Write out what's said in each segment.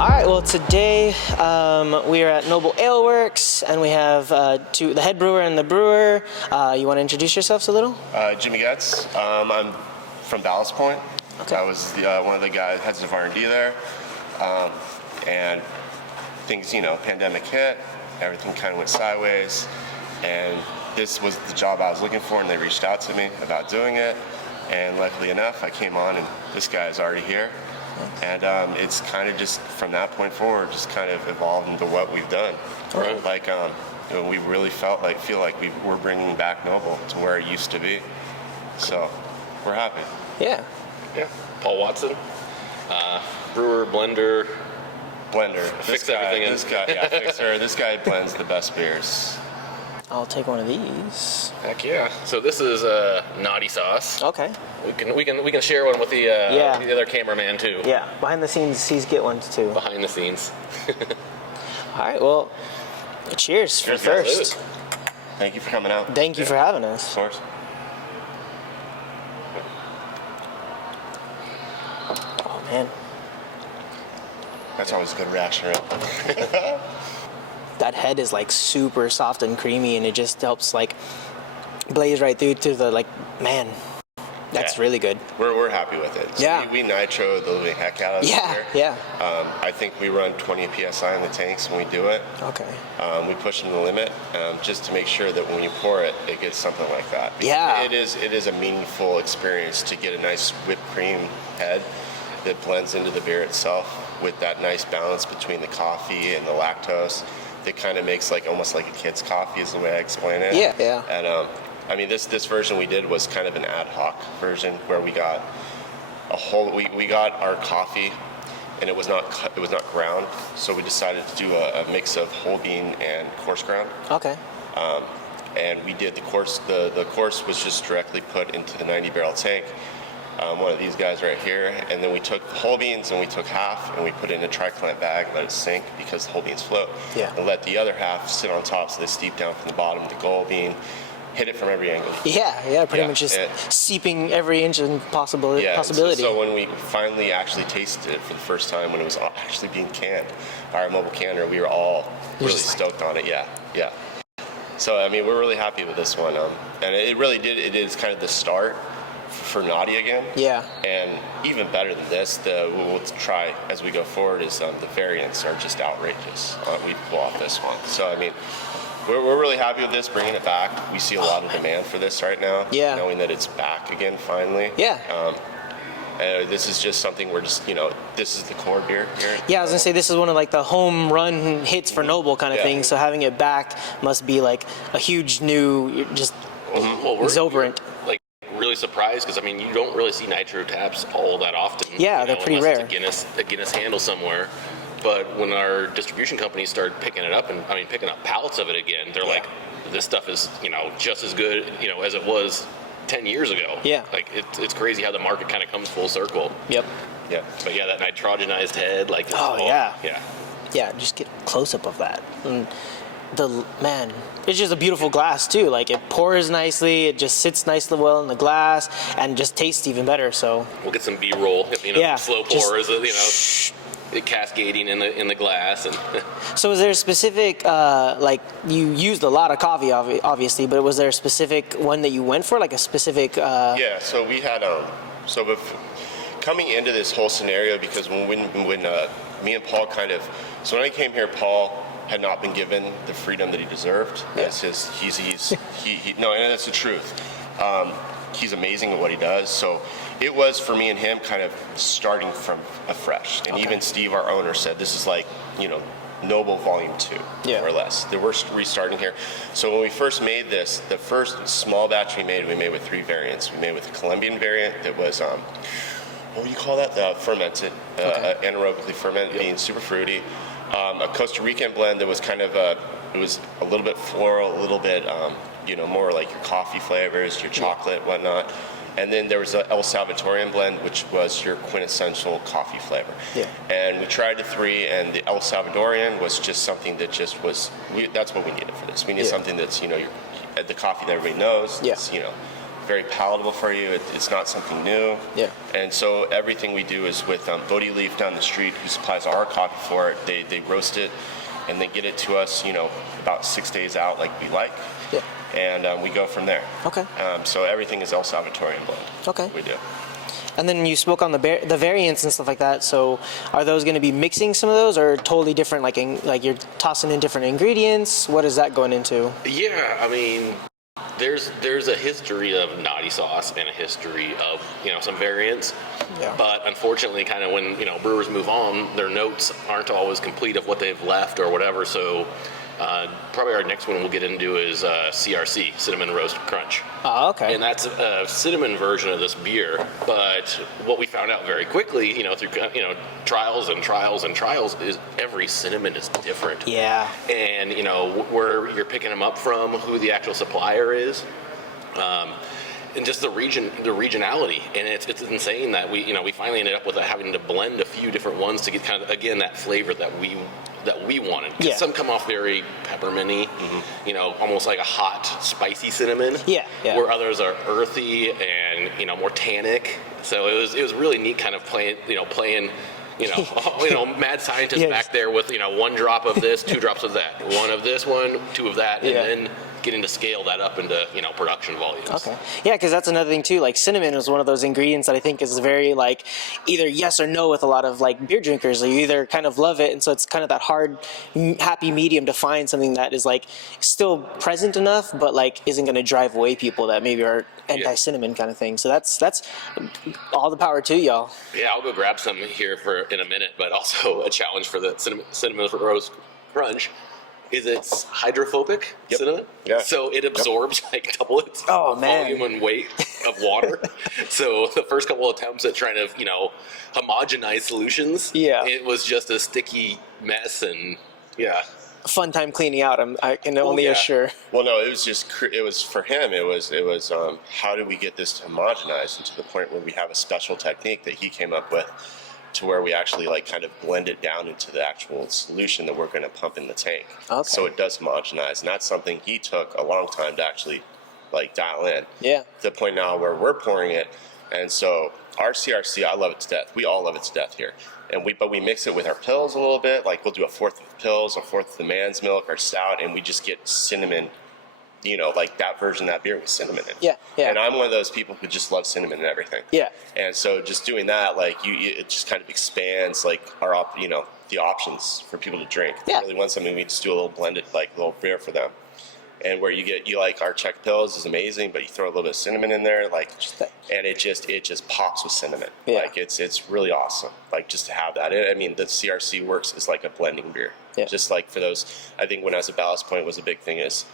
All right, well, today we are at Noble Ale Works, and we have the head brewer and the brewer. You want to introduce yourselves a little? Jimmy Getz. I'm from Ballast Point. Okay. I was one of the heads of R&D there. And things, pandemic hit, everything kind of went sideways. And this was the job I was looking for, and they reached out to me about doing it. And luckily enough, I came on, and this guy is already here. And it's kind of just from that point forward, just kind of evolved into what we've done. Right. Like, we really feel like we're bringing back Noble to where it used to be. So we're happy. Yeah. Yeah. Paul Watson, brewer, blender, Fix everything in. This guy, yeah, fixer. This guy blends the best beers. I'll take one of these. Heck yeah. So this is naughty sauce. Okay. We can share one with the other cameraman too. Yeah, behind the scenes, he's get one too. Behind the scenes. All right, well, cheers for Cheers, guys. first. Thank you for coming out. Thank you for having us. Of course. Oh, man. That's always a good reaction, right? That head is like super soft and creamy, and it just helps like blaze right through to the man. That's really good. We're happy with it. So Yeah. we nitro the living heck out of it. Yeah. I think we run 20 psi in the tanks when we do it. Okay. We push them to the limit just to make sure that when you pour it, it gets something like that. Because Yeah. It is a meaningful experience to get a nice whipped cream head that blends into the beer itself with that nice balance between the coffee and the lactose. That kind of makes almost like a kid's coffee is the way I explain it. Yeah. And this version we did was kind of an ad hoc version where we got we got our coffee, and it was not ground, so we decided to do a mix of whole bean and coarse ground. Okay. And we did the coarse. The coarse was just directly put into the 90-barrel tank. One of these guys right here, and then we took whole beans and we took half and we put it in a tri-clamp bag, let it sink because the whole beans float, and let the other half sit on top so they steep down from the bottom. The gold bean hit it from every angle. Yeah, pretty much just seeping every inch of possibility. So when we finally actually tasted it for the first time, when it was actually being canned by our mobile canner, we were all really stoked on it. Yeah. So we're really happy with this one, and it really did. It is kind of the start for Naughty again. Yeah. And even better than this, we'll try as we go forward is the variants are just outrageous. We pull off this one. So we're really happy with this, bringing it back. We see a lot of demand for this right now. Yeah. Knowing that it's back again finally. Yeah. This is just something we're just, this is the core beer here. Yeah, I was gonna say this is one of the home run hits for Noble kind of thing. So having it back must be a huge new, just exuberant. Really surprised because you don't really see nitro taps all that often. Yeah, they're pretty rare. It's a Guinness handle somewhere. But when our distribution companies started picking it up and picking up pallets of it again, they're like, this stuff is just as good as it was 10 years ago. Yeah. It's crazy how the market kind of comes full circle. Yep. Yeah. But yeah, that nitrogenized head, yeah, just get a close up of that. And it's just a beautiful glass too. It pours nicely, it just sits nicely well in the glass, and just tastes even better. So we'll get some B-roll, slow pours, cascading in the glass. And so, is there a specific you used a lot of coffee, obviously, but was there a specific one that you went for, a specific? Yeah. So we had coming into this whole scenario, because when me and Paul so when I came here, Paul had not been given the freedom that he deserved. That's no, and that's the truth. He's amazing at what he does. So it was for me and him kind of starting from afresh. And even Steve, our owner, said this is Noble Volume 2, more or less. That we're restarting here. So when we first made this, the first small batch we made with 3 variants. We made with a Colombian variant that was, what do you call that? The fermented, anaerobically fermented being super fruity. A Costa Rican blend that was it was a little bit floral, a little bit, more like your coffee flavors, your chocolate, whatnot. And then there was a El Salvadorian blend, which was your quintessential coffee flavor. Yeah. And we tried the 3, and the El Salvadorian was just something that just was, that's what we needed for this. We need something that's, the coffee that everybody knows. It's, very palatable for you. It's not something new. Yeah. And so everything we do is with Bodie Leaf down the street, who supplies our coffee for it. They roast it, and they get it to us, about 6 days out, like we like. Yeah. And we go from there. Okay. So everything is El Salvatorian blend. Okay. We do. And then you spoke on the variants and stuff like that. So are those going to be mixing some of those, or totally different? Like you're tossing in different ingredients. What is that going into? Yeah, I mean, there's a history of naughty sauce and a history of some variants. Yeah. But unfortunately, kind of when brewers move on, their notes aren't always complete of what they've left or whatever. So probably our next one we'll get into is CRC, Cinnamon Roast Crunch. Oh, okay. And that's a cinnamon version of this beer. But what we found out very quickly, through trials and trials and trials, is every cinnamon is different. Yeah. And where you're picking them up from, who the actual supplier is. And just the regionality, and it's insane that we finally ended up with having to blend a few different ones to get kind of again that flavor that we wanted. Yeah. Some come off very pepperminty, almost like a hot, spicy cinnamon. Yeah. Where others are earthy and more tannic. So it was really neat, kind of playing mad scientist back there with one drop of this, 2 drops of that, one of this one, 2 of that, and then getting to scale that up into production volumes. Okay. Yeah, because that's another thing too. Like cinnamon is one of those ingredients that I think is very like either yes or no with a lot of like beer drinkers. You either kind of love it, and so it's kind of that hard, happy medium to find something that is like still present enough, but like isn't going to drive away people that maybe are anti-cinnamon kind of thing. So that's all the power to y'all. Yeah, I'll go grab some here in a minute, but also a challenge for the cinnamon roast crunch is it's hydrophobic cinnamon. Yeah. So it absorbs like double its volume and weight of water. So the first couple of attempts at trying to, homogenize solutions, it was just a sticky mess, and fun time cleaning out. I can only assure. Well, no, it was for him. It was how do we get this to homogenize, and to the point where we have a special technique that he came up with, to where we actually like kind of blend it down into the actual solution that we're going to pump in the tank. Okay. So it does homogenize, and that's something he took a long time to actually like dial in. Yeah. To the point now where we're pouring it, and so our CRC, I love it to death. We all love it to death here. But we mix it with our pills a little bit. Like we'll do a fourth of the pills, a fourth of the man's milk, our stout, and we just get cinnamon. Like that version of that beer with cinnamon in it. Yeah, yeah. And I'm one of those people who just love cinnamon and everything. Yeah. And so just doing that, like it just kind of expands like our the options for people to drink. Yeah. If they really want something, we just do a little blended like little beer for them. And where you like our Czech pills is amazing, but you throw a little bit of cinnamon in there, like, and it just pops with cinnamon. Yeah. Like it's really awesome. Like just to have that. I mean, the CRC works as like a blending beer. Yeah. Just like for those, I think when I was at Ballast Point was a big thing is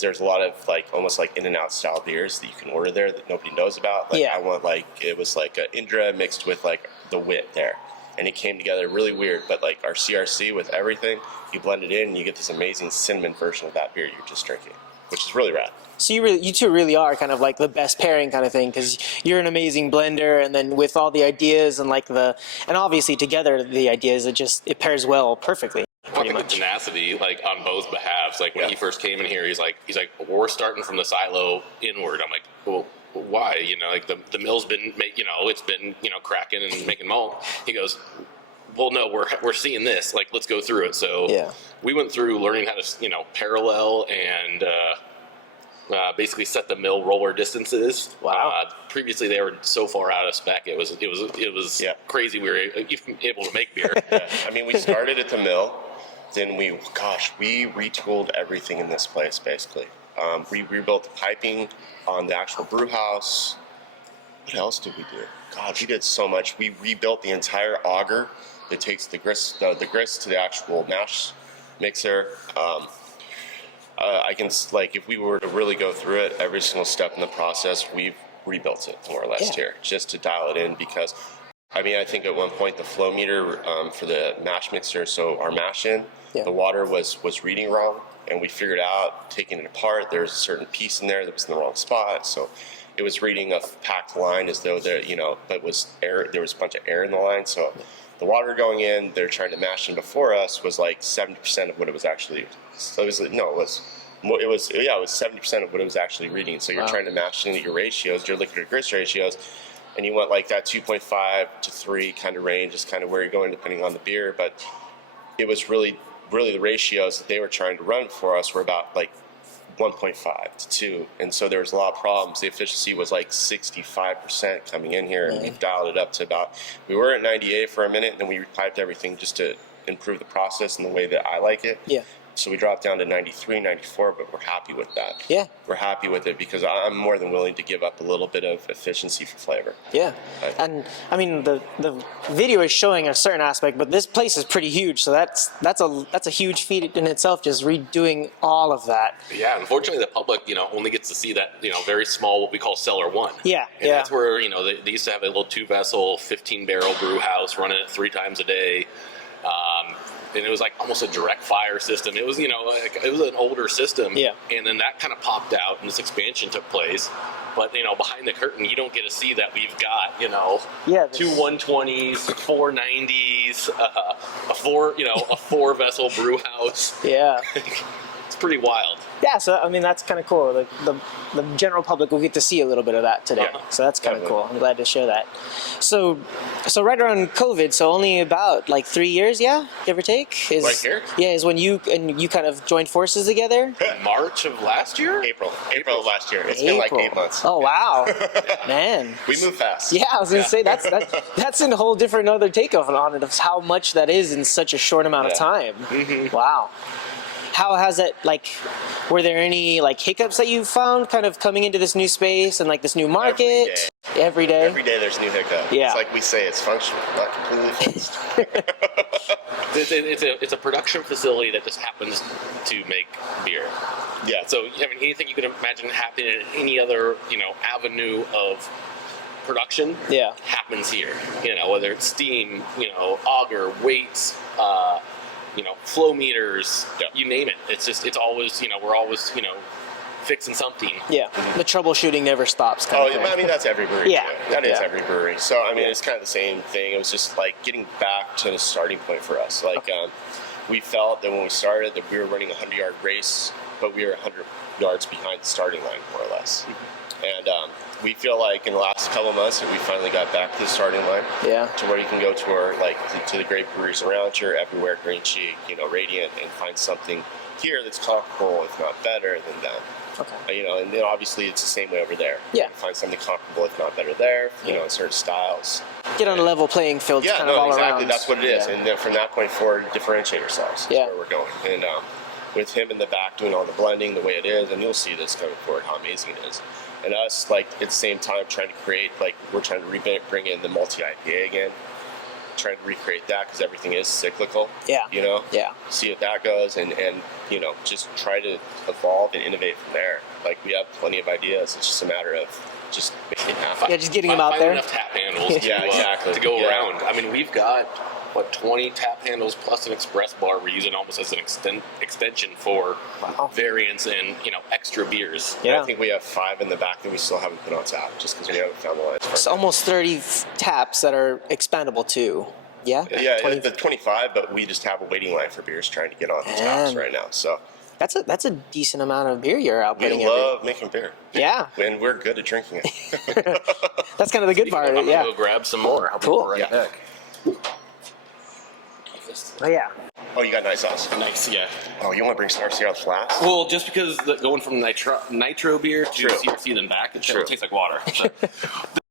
there's a lot of like almost like In-N-Out style beers that you can order there that nobody knows about. Like I want it was like a Indra mixed with like the wit there. And it came together really weird, but like our CRC with everything, you blend it in and you get this amazing cinnamon version of that beer you're just drinking, which is really rad. So you two really are kind of like the best pairing kind of thing, because you're an amazing blender, and then with all the ideas and and obviously together the ideas, it pairs well perfectly. Pretty much. The tenacity, like on both behalves. Like when he first came in here, he's like, we're starting from the silo inward. I'm like, well, why? Like the mill's been it's been cracking and making malt. He goes, well, no, we're seeing this. Like, let's go through it. So we went through learning how to parallel and basically set the mill roller distances. Wow. Previously, they were so far out of spec. It was crazy. We were able to make beer. I mean, we started at the mill. Then we retooled everything in this place, basically. We rebuilt the piping on the actual brew house. What else did we do? God, we did so much. We rebuilt the entire auger that takes the grist to the actual mash mixer. I can, if we were to really go through it, every single step in the process, we've rebuilt it more or less here, just to dial it in, because I think at one point the flow meter for the mash mixer, so our mash in, the water was reading wrong, and we figured out, taking it apart, there's a certain piece in there that was in the wrong spot, so it was reading a packed line as though but was air. There was a bunch of air in the line, so the water going in, they're trying to mash in before us was like 70% of what it was actually. So it was Well, it was 70% of what it was actually reading. So you're trying to match into your ratios, your liquid to grist ratios, and you want like that 2.5 to 3 kind of range is kind of where you're going depending on the beer. But it was really the ratios that they were trying to run for us were about like 1.5 to 2, and so there was a lot of problems. The efficiency was like 65% coming in here, and we dialed it up to we were at 98 for a minute, and then we repiped everything just to improve the process in the way that I like it. Yeah. So we dropped down to 93, 94, but we're happy with that. Yeah. We're happy with it because I'm more than willing to give up a little bit of efficiency for flavor. Yeah. And I mean the video is showing a certain aspect, but this place is pretty huge, so that's a huge feat in itself, just redoing all of that. Yeah, unfortunately the public, only gets to see that, very small, what we call cellar one. Yeah. And that's where, they used to have a little 2-vessel, 15-barrel brew house running it 3 times a day. And it was like almost a direct fire system. It was, it was an older system. Yeah. And then that kind of popped out and this expansion took place. But, behind the curtain, you don't get to see that we've got, 2 120s, 4 90s, a 4-vessel brew house. Yeah. It's pretty wild. Yeah, so I mean that's kind of cool. The general public will get to see a little bit of that today, so that's kind of cool. I'm glad to share that. So right around COVID, so only about like 3 years, give or take. Right here? Yeah, is when you kind of joined forces together. March of last year? April of last year. It's been like 8 months. Oh wow, man. We move fast. Yeah, I was gonna say that's a whole different other take on it of how much that is in such a short amount of time. Mm-hmm. Wow. How has it, were there any hiccups that you found kind of coming into this new space and this new market? Every day. Every day there's new hiccup. Yeah. It's like we say, it's functional, not completely fixed. It's a production facility that just happens to make beer. Yeah. So, anything you can imagine happening in any other, avenue of production happens here. Whether it's steam, auger, weights, flow meters, you name it. It's always, we're always, fixing something. Yeah, the troubleshooting never stops. That's every brewery. Yeah. That is every brewery. So, it's kind of the same thing. It was just getting back to the starting point for us. We felt that when we started that we were running a 100-yard race, but we were 100 yards behind the starting line, more or less. Mm-hmm. And we feel like in the last couple of months that we finally got back to the starting line. Yeah. To where you can go tour to the great breweries around here, everywhere, Green Cheek, Radiant, and find something here that's comparable, if not better, than them. Okay. And then obviously it's the same way over there. Yeah. Find something comparable, if not better, there. In certain styles. Get on a level playing field. Kind of all exactly. Around. That's what it is. And then from that point forward, differentiate ourselves. Is where we're going. And with him in the back doing all the blending the way it is, and you'll see this coming forward how amazing it is. And us, at the same time, trying to create, we're trying to bring in the multi-IPA again, trying to recreate that because everything is cyclical. Yeah. Yeah. See what that goes and just try to evolve and innovate from there. We have plenty of ideas. It's just a matter of just making it happen. Yeah, just getting them out there. Enough tap handles to go around. We've got 20 tap handles plus an express bar we're using almost as an extension for variants and extra beers. Yeah. I think we have 5 in the back that we still haven't put on tap just because we haven't found the lines. It's almost 30 taps that are expandable too. Yeah. Yeah, the 25, but we just have a waiting line for beers trying to get on the taps right now. So that's a decent amount of beer you're outputting. We love making beer. Yeah. And we're good at drinking it. That's kind of the good part of it. Yeah. I'm gonna go grab some more. Cool. Back. Oh yeah. Oh, you got nice sauce. Nice, yeah. Oh, you want to bring CRC out flat? Well, just because going from nitro beer to CRC then back, it tastes like water. So.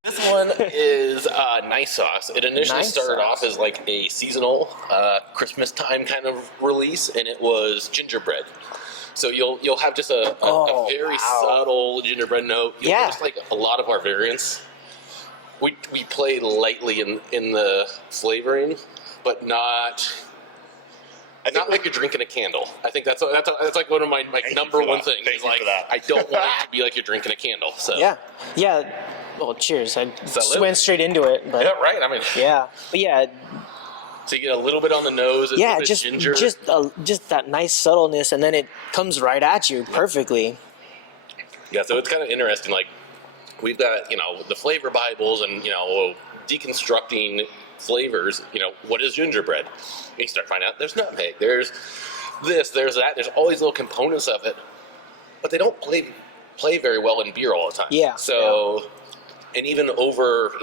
This one is nice sauce. It initially started off as a seasonal Christmas time kind of release, and it was gingerbread. So you'll have just a very subtle gingerbread note. Just a lot of our variants. We play lightly in the flavoring, but not like you're drinking a candle. I think that's one of my number one things. I don't want it to be like you're drinking a candle. So yeah. Well, cheers. I just went straight into it. But, yeah, right. But yeah. So you get a little bit on the nose. Yeah, just that nice subtleness, and then it comes right at you perfectly. Yeah, so it's kind of interesting. We've got the flavor Bibles and deconstructing flavors. What is gingerbread? And you start finding out there's nutmeg, there's this, there's that, there's all these little components of it. but they don't play very well in beer all the time. Yeah. So, and even over,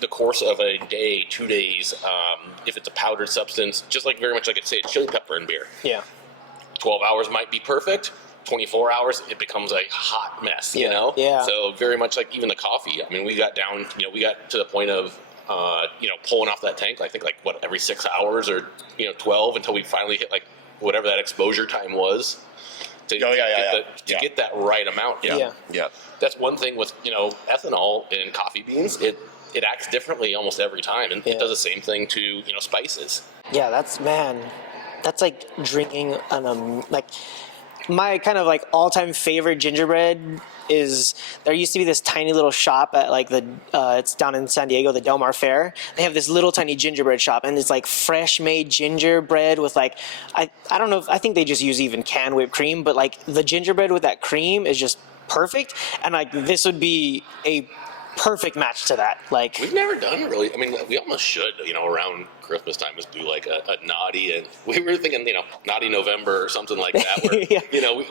the course of a day, 2 days, if it's a powdered substance, just like very much like I'd say, chili pepper in beer. Yeah. 12 hours might be perfect. 24 hours, it becomes a hot mess, Yeah. So very much like even the coffee. I mean, we got down, we got to the point of, pulling off that tank, I think every 6 hours or, 12 until we finally hit whatever that exposure time was to get that right amount. Yeah. That's one thing with, ethanol in coffee beans. It acts differently almost every time. And it does the same thing to, spices. Yeah, that's like drinking my kind of all-time favorite gingerbread is, there used to be this tiny little shop at it's down in San Diego, the Del Mar Fair. They have this little tiny gingerbread shop, and it's fresh made gingerbread with I don't know, I think they just use even canned whipped cream, but the gingerbread with that cream is just perfect, and this would be a perfect match to that. We've never done really. I mean, we almost should, around Christmas time, just do a naughty, and we were thinking, naughty November or something like that. Where, yeah.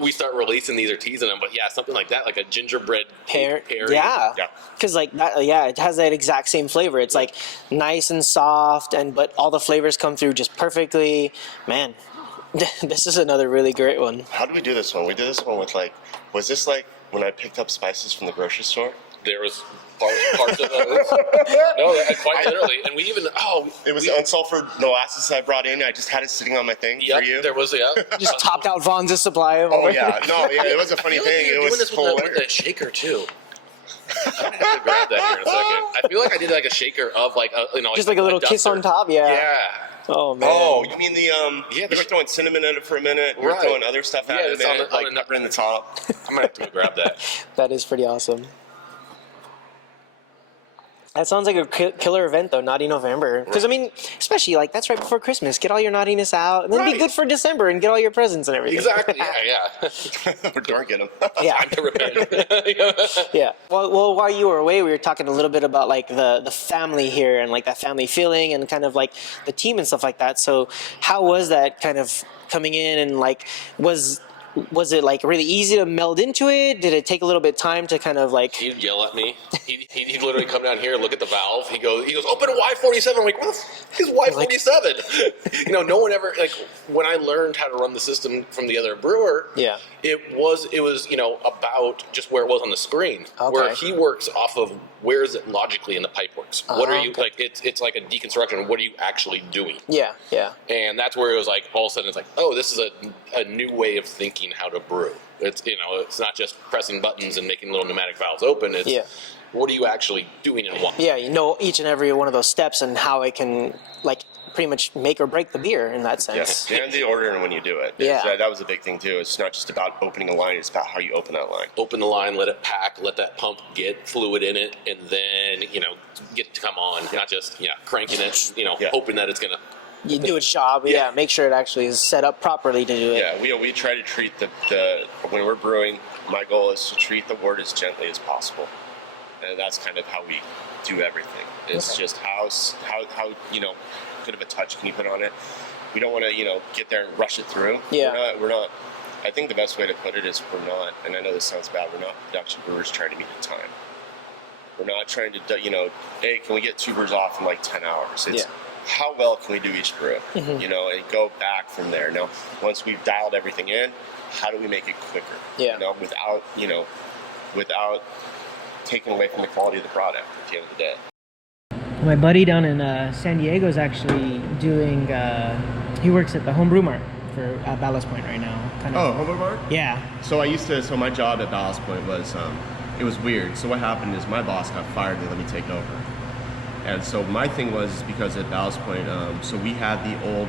We start releasing these or teasing them, but yeah, something like that, like a gingerbread pear. Yeah. Because it has that exact same flavor. It's nice and soft, but all the flavors come through just perfectly. Man, this is another really great one. How did we do this one? We did this one with was this when I picked up spices from the grocery store? There was parts of those. No, quite literally. And we even, it was unsulfured molasses I brought in. I just had it sitting on my thing for you. There was, Just topped out Vaughn's supply of Oh, yeah. No, yeah, it was a funny thing. It was this with a shaker, too. I'm going to have to grab that here in a second. I feel like I did a shaker of just a little kiss on top, Yeah. Oh, man. Oh, you mean you were throwing cinnamon in it for a minute. You were throwing other stuff out of it, pepper in the top. I'm going to have to grab that. That is pretty awesome. That sounds like a killer event, though, Naughty November. Because, especially, that's right before Christmas. Get all your naughtiness out, and then be good for December and get all your presents and everything. Exactly, yeah. Or darn get them. Yeah. Time to repent. Yeah. Well, while you were away, we were talking a little bit about, the family here and, that family feeling and kind of, the team and stuff like that. So how was that kind of coming in and, was it really easy to meld into it? Did it take a little bit of time to kind of He'd yell at me. He'd literally come down here, look at the valve. He goes, open Y47. I'm like, what the f- is Y47? No one ever, when I learned how to run the system from the other brewer, it was about just where it was on the screen. Okay. Where he works off of where is it logically in the pipe works. What are you, it's like a deconstruction. What are you actually doing? Yeah. And that's where it was all of a sudden it's oh, this is a new way of thinking how to brew. It's, it's not just pressing buttons and making little pneumatic valves open. It's what are you actually doing and why? Yeah, each and every one of those steps and how it can pretty much make or break the beer in that sense. Yeah, and the order and when you do it. That was a big thing too. It's not just about opening a line, it's about how you open that line. Open the line, let it pack, let that pump get fluid in it, and then, get it to come on. Not just, cranking it, hoping that it's going to... You do its job, make sure it actually is set up properly to do it. Yeah, we try to treat the when we're brewing, my goal is to treat the wort as gently as possible. And that's kind of how we do everything. It's just how good of a touch can you put on it. We don't want to get there and rush it through. Yeah, we're not. I think the best way to put it is we're not, and I know this sounds bad, we're not production brewers trying to meet the time. We're not trying to hey, can we get 2 brews off in 10 hours? It's how well can we do each brew, and go back from there. Now, once we've dialed everything in, how do we make it quicker? Without taking away from the quality of the product at the end of the day. My buddy down in San Diego is actually doing, he works at the Home Brew Mart at Ballast Point right now. Home Brew Mart? Yeah. So my job at Ballast Point was, it was weird. So what happened is my boss got fired and let me take over. And so my thing was, because at Ballast Point, so we had the old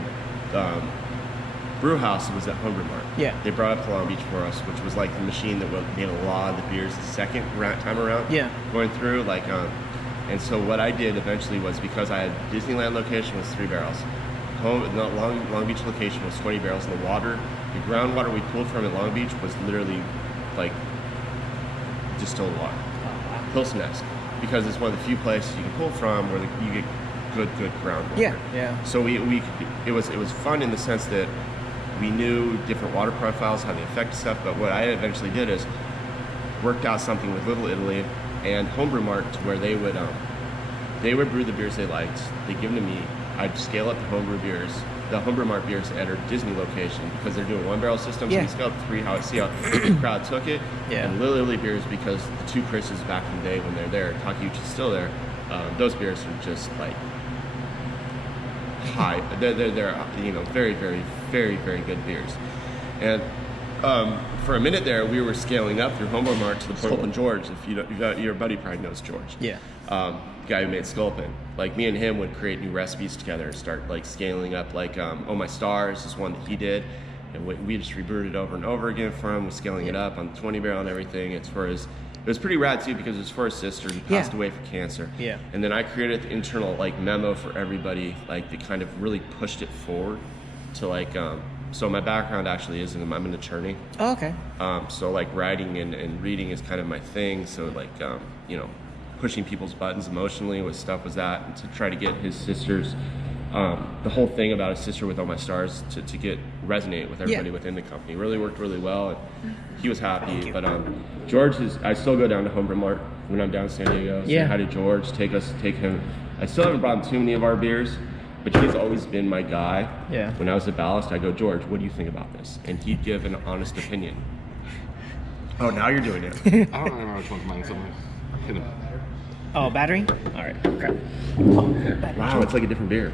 brew house that was at Home Brew Mart. Yeah. They brought up to Long Beach for us, which was the machine that made a lot of the beers the second time around. Yeah. Going through, and so what I did eventually was, because I had Disneyland location was 3 barrels. Long Beach location was 20 barrels. And the groundwater we pulled from at Long Beach was literally distilled water. Pilsen-esque. Because it's one of the few places you can pull from where you get good groundwater. Yeah. So it was fun in the sense that we knew different water profiles, how they affect stuff. But what I eventually did is worked out something with Little Italy and Homebrew Mart, to where they would brew the beers they liked. They'd give them to me. I'd scale up the homebrew beers, the Homebrew Mart beers at our Disney location, because they're doing 1 barrel systems. So we scaled up 3. See how the crowd took it. And Little Italy beers, because the 2 Chris's back in the day when they're there, Takeuchi's still there. Those beers are just like high. They're very, very, very, very good beers. And for a minute there, we were scaling up through Homebrew Mart to the Portland George. If you got your buddy probably knows George. Yeah. Guy who made Sculpin. Like, me and him would create new recipes together and start like scaling up. Like Oh My Stars is one that he did, and we just rebrewed it over and over again for him. We're scaling it up on the 20 barrel and everything. It was pretty rad too, because it was for his sister who passed away from cancer. Yeah. And then I created the internal like memo for everybody, like that kind of really pushed it forward to like so my background actually is I'm an attorney. Oh, okay. So like writing and reading is kind of my thing. So like pushing people's buttons emotionally was that, and to try to get his sister's the whole thing about his sister with All My Stars to resonate with everybody within the company really worked really well, and he was happy. But George I still go down to Homebrew Mart when I'm down in San Diego. Say hi to George, take him. I still haven't brought him too many of our beers, but he's always been my guy. Yeah. When I was at Ballast, I go, George, what do you think about this? And he'd give an honest opinion. Oh, now you're doing it. I don't remember which one's mine. Oh, battery? All right. Crap. Wow, it's like a different beer.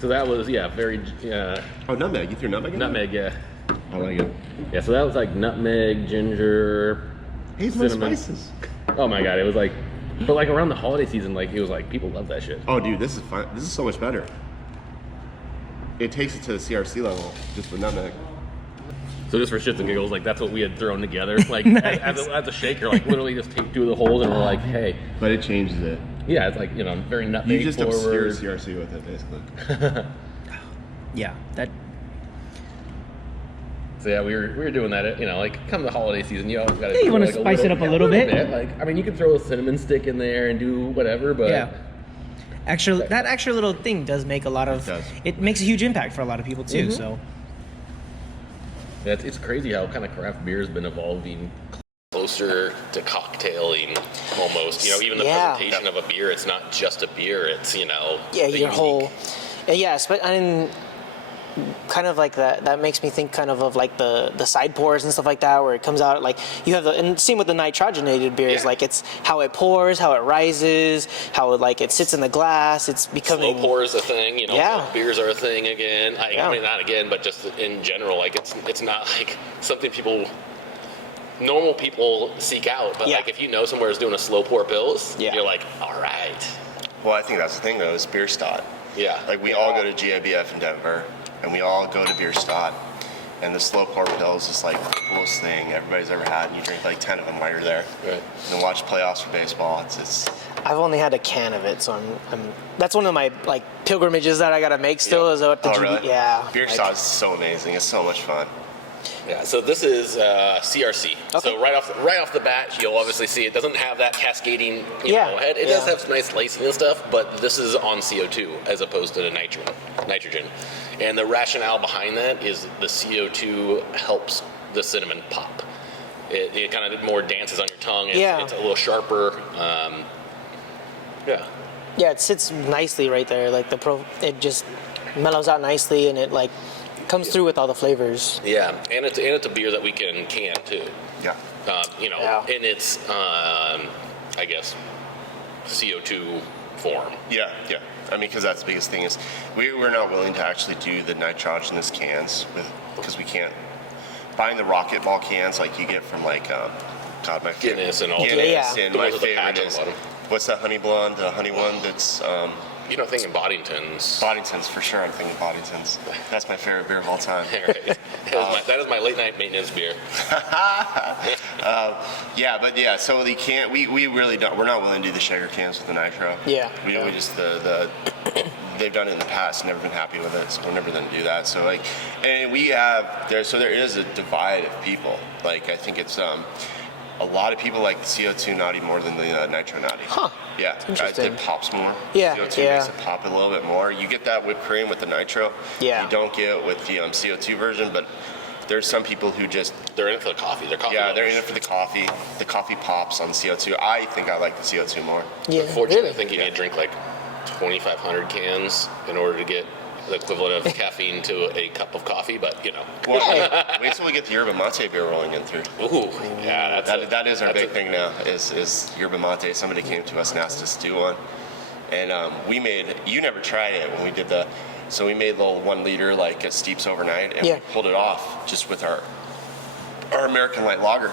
So that was very. Oh, nutmeg. You threw nutmeg in Nutmeg, there? I like it. Yeah, so that was like nutmeg, ginger, cinnamon. Spices. Oh my god, it was like, but like around the holiday season, like it was like people love that shit. Oh, dude, this is fun. This is so much better. It takes it to the CRC level just with nutmeg. So just for shits and giggles, like that's what we had thrown together. Like as a shaker, like literally just take 2 of the holes, and we're like, hey. But it changes it. Yeah, it's like very nutmeg You just forward. obscure CRC with it, basically. Yeah, that. So yeah, we were doing that. Like come the holiday season, you always got to. Yeah, you want to spice it up a little bit. Like I mean, you can throw a cinnamon stick in there and do whatever, but that extra little thing does make a lot of. It makes a huge impact for a lot of people too. So. Yeah, it's crazy how kind of craft beer has been evolving closer to cocktailing almost. Even the presentation of a beer, it's not just a beer. It's your whole. Kind of like that makes me think kind of like the side pours and stuff like that, where it comes out like you have and same with the nitrogenated beers, like it's how it pours, how it rises, how it sits in the glass. It's becoming slow pour is a thing, beers are a thing again. I mean, not again, but just in general, like it's not like something normal people seek out, but like if you know somewhere is doing a slow pour bills, you're like, all right. Well, I think that's the thing though, is beer stot. Yeah. Like we all go to GIBF in Denver, and we all go to beer stot, and the slow pour pills is like the coolest thing everybody's ever had, and you drink like 10 of them while you're there. Right. And then watch playoffs for baseball. It's I've only had a can of it, so I'm that's one of my like pilgrimages that I gotta make still is at the really? Yeah. Beer stot is so amazing. It's so much fun. Yeah, so this is CRC. Okay. So right off the bat, you'll obviously see it doesn't have that cascading head. It does have some nice lacing and stuff, but this is on CO2 as opposed to the nitrogen. And the rationale behind that is the CO2 helps the cinnamon pop. It kind of more dances on your tongue. It's a little sharper. Yeah, it sits nicely right there. Like it just mellows out nicely, and it like comes through with all the flavors. Yeah, and it's a beer that we can too. Yeah. In its I guess CO2 form. Yeah. I mean, because that's the biggest thing is we're not willing to actually do the nitrogenous cans because we can't. Buying the rocket ball cans like you get from like my Guinness and all that. Guinness and my favorite is what's that honey blonde, the honey one that's. You're not thinking Boddington's. Boddington's for sure. I'm thinking Boddington's. That's my favorite beer of all time. Right. That is my late night maintenance beer. So they can't. We really don't. We're not willing to do the shaker cans with the nitro. Yeah. We just they've done it in the past, never been happy with it, so we're never going to do that. So and we have there. So there is a divide of people. Like I think it's a lot of people like the CO2 naughty more than the nitro naughty. Huh. Yeah, Interesting. it pops more. Yeah, CO2 yeah. makes it pop a little bit more. You get that whipped cream with the nitro. Yeah. You don't get it with the CO2 version, but there's some people who just... They're in it for the coffee. They're coffee Yeah, lovers. they're in it for the coffee. The coffee pops on CO2. I think I like the CO2 more. Yeah, Unfortunately, really? I think you need to drink like 2,500 cans in order to get the equivalent of caffeine to a cup of coffee, but you know. Well, wait till we get the yerba mate beer rolling in through. Ooh, yeah, That is our big thing now, is yerba mate. Somebody came to us and asked us to do one. And we made, you never tried it when we did so we made a little 1 liter like it steeps overnight, and we pulled it off just with our American light lager.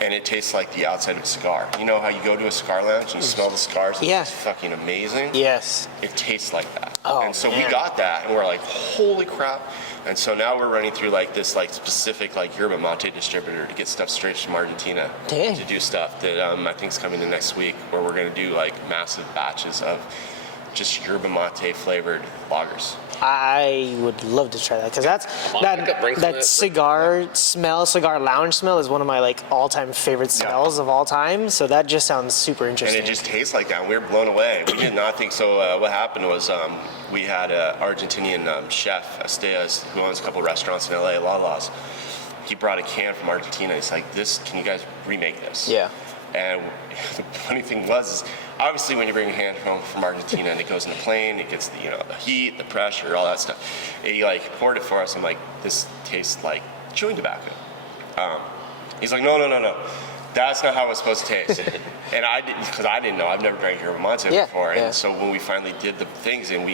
And it tastes like the outside of a cigar. You know how you go to a cigar lounge and you smell the cigars? And Yeah. it's fucking amazing. Yes. It tastes like that. Oh, and so man. we got that, and we're like, holy crap. And so now we're running through like this like specific like yerba mate distributor to get stuff straight from Argentina. Dang. To do stuff that I think is coming in next week, where we're going to do like massive batches of just yerba mate flavored lagers. I would love to try that, because Bring some of that cigar lounge smell is one of my like all-time favorite smells of all time. So that just sounds super interesting. And it just tastes like that. And we were blown away. We did not think so. What happened was we had an Argentinian chef, Esteas, who owns a couple restaurants in LA, Lala's. He brought a can from Argentina. He's like, can you guys remake this? Yeah. And the funny thing was, obviously when you bring a can home from Argentina and it goes in the plane, it gets the heat, the pressure, all that stuff. And he like poured it for us. I'm like, this tastes like chewing tobacco. He's like, no. That's not how it's supposed to taste. And I didn't, because I didn't know. I've never drank yerba mate before. And so when we finally did the things, and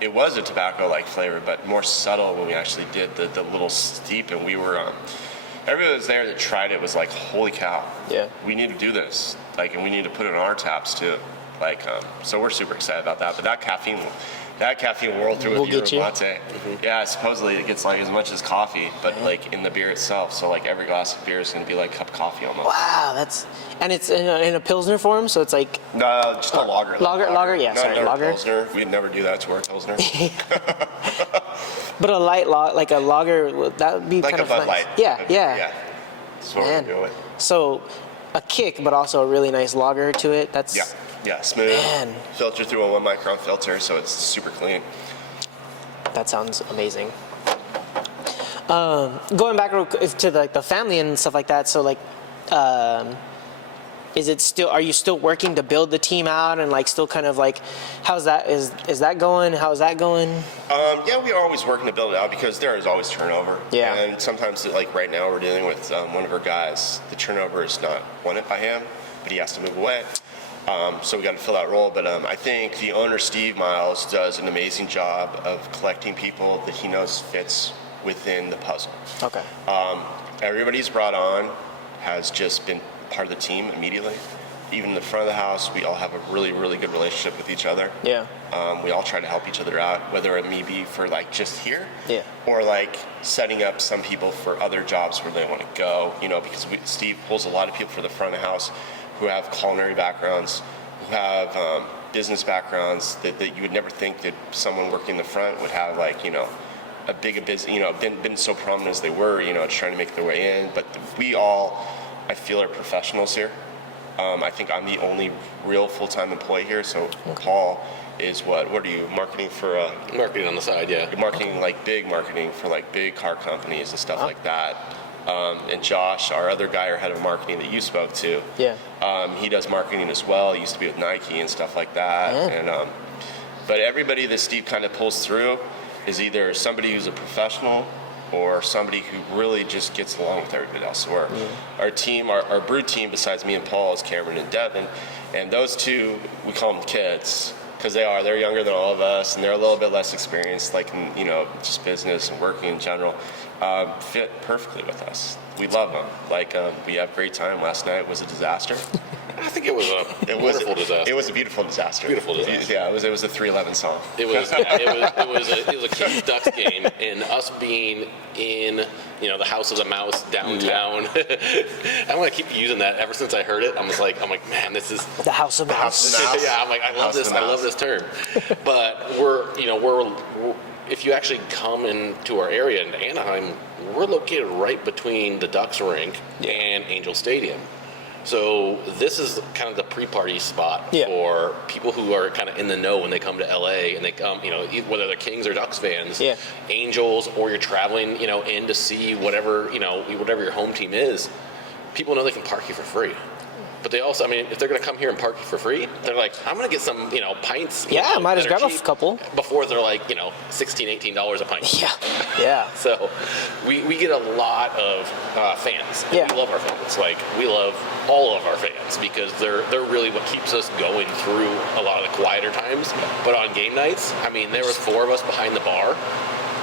it was a tobacco-like flavor, but more subtle when we actually did the little steep, and we were, everybody that was there that tried it was like, holy cow. Yeah. We need to do this. Like, and we need to put it on our taps too. Like, so we're super excited about that. But that caffeine will roll through with yerba mate. Mm-hmm. Yeah, supposedly it gets like as much as coffee, but like in the beer itself. So like every glass of beer is going to be like a cup of coffee almost. Wow, and it's in a Pilsner form, so it's like... No, just a lager. Lager, yeah, sorry, lager. Pilsner. We'd never do that to our Pilsner. But a light like a lager, that would be like kind a of Bud nice. Light. Yeah. That's what we're doing. So a kick, but also a really nice lager to it. That's... Yeah, smooth. Man. Filter through a 1 micron filter, so it's super clean. That sounds amazing. Going back to like the family and stuff like that. So like, are you still working to build the team out, and like still kind of like, how's that? Is that going? How's that going? Yeah, we are always working to build it out because there is always turnover. Yeah. And sometimes, like right now, we're dealing with one of our guys. The turnover is not wanted by him, but he has to move away. So we got to fill that role. But I think the owner, Steve Miles, does an amazing job of collecting people that he knows fits within the puzzle. Okay. Everybody he's brought on has just been part of the team immediately. Even in the front of the house, we all have a really, really good relationship with each other. Yeah. We all try to help each other out, whether it may be for like just here, or like setting up some people for other jobs where they want to go. Because Steve pulls a lot of people for the front of the house who have culinary backgrounds, who have business backgrounds that you would never think that someone working in the front would have, like, a big business, been so prominent as they were, trying to make their way in. But we all, I feel, are professionals here. I think I'm the only real full-time employee here. So Paul is what are you, marketing for? Marketing on the side, yeah. You're marketing, like big marketing for like big car companies and stuff like that. And Josh, our other guy, our head of marketing that you spoke to, he does marketing as well. He used to be with Nike and stuff like that. And but everybody that Steve kind of pulls through is either somebody who's a professional or somebody who really just gets along with everybody else. Or our team, our brew team, besides me and Paul, is Cameron and Devin, and those two, we call them kids because they're younger than all of us, and they're a little bit less experienced, like in, just business and working in general. Fit perfectly with us. We love them. Like, we have a great time. Last night was a disaster. I think it was a wonderful disaster. It was a beautiful disaster. Beautiful disaster. Yeah, it was a 311 song. It was a Kings Ducks game, and us being in the House of the Mouse downtown. I'm gonna keep using that ever since I heard it. I'm like, man, this is the House of Mouse. Yeah, I'm like, I love this. I love this term. But we're if you actually come into our area in Anaheim, we're located right between the Ducks rink and Angel Stadium. So this is kind of the pre-party spot for people who are kind of in the know when they come to LA, and they come, whether they're Kings or Ducks fans, Angels, or you're traveling, in to see whatever your home team is. People know they can park you for free. But they also, if they're going to come here and park you for free, they're like, I'm going to get some, pints. Might as well grab a couple. Before they're like, $16, $18 a pint. Yeah. So we get a lot of fans. Yeah. We love our fans. Like, we love all of our fans because they're really what keeps us going through a lot of the quieter times. But on game nights, there was 4 of us behind the bar.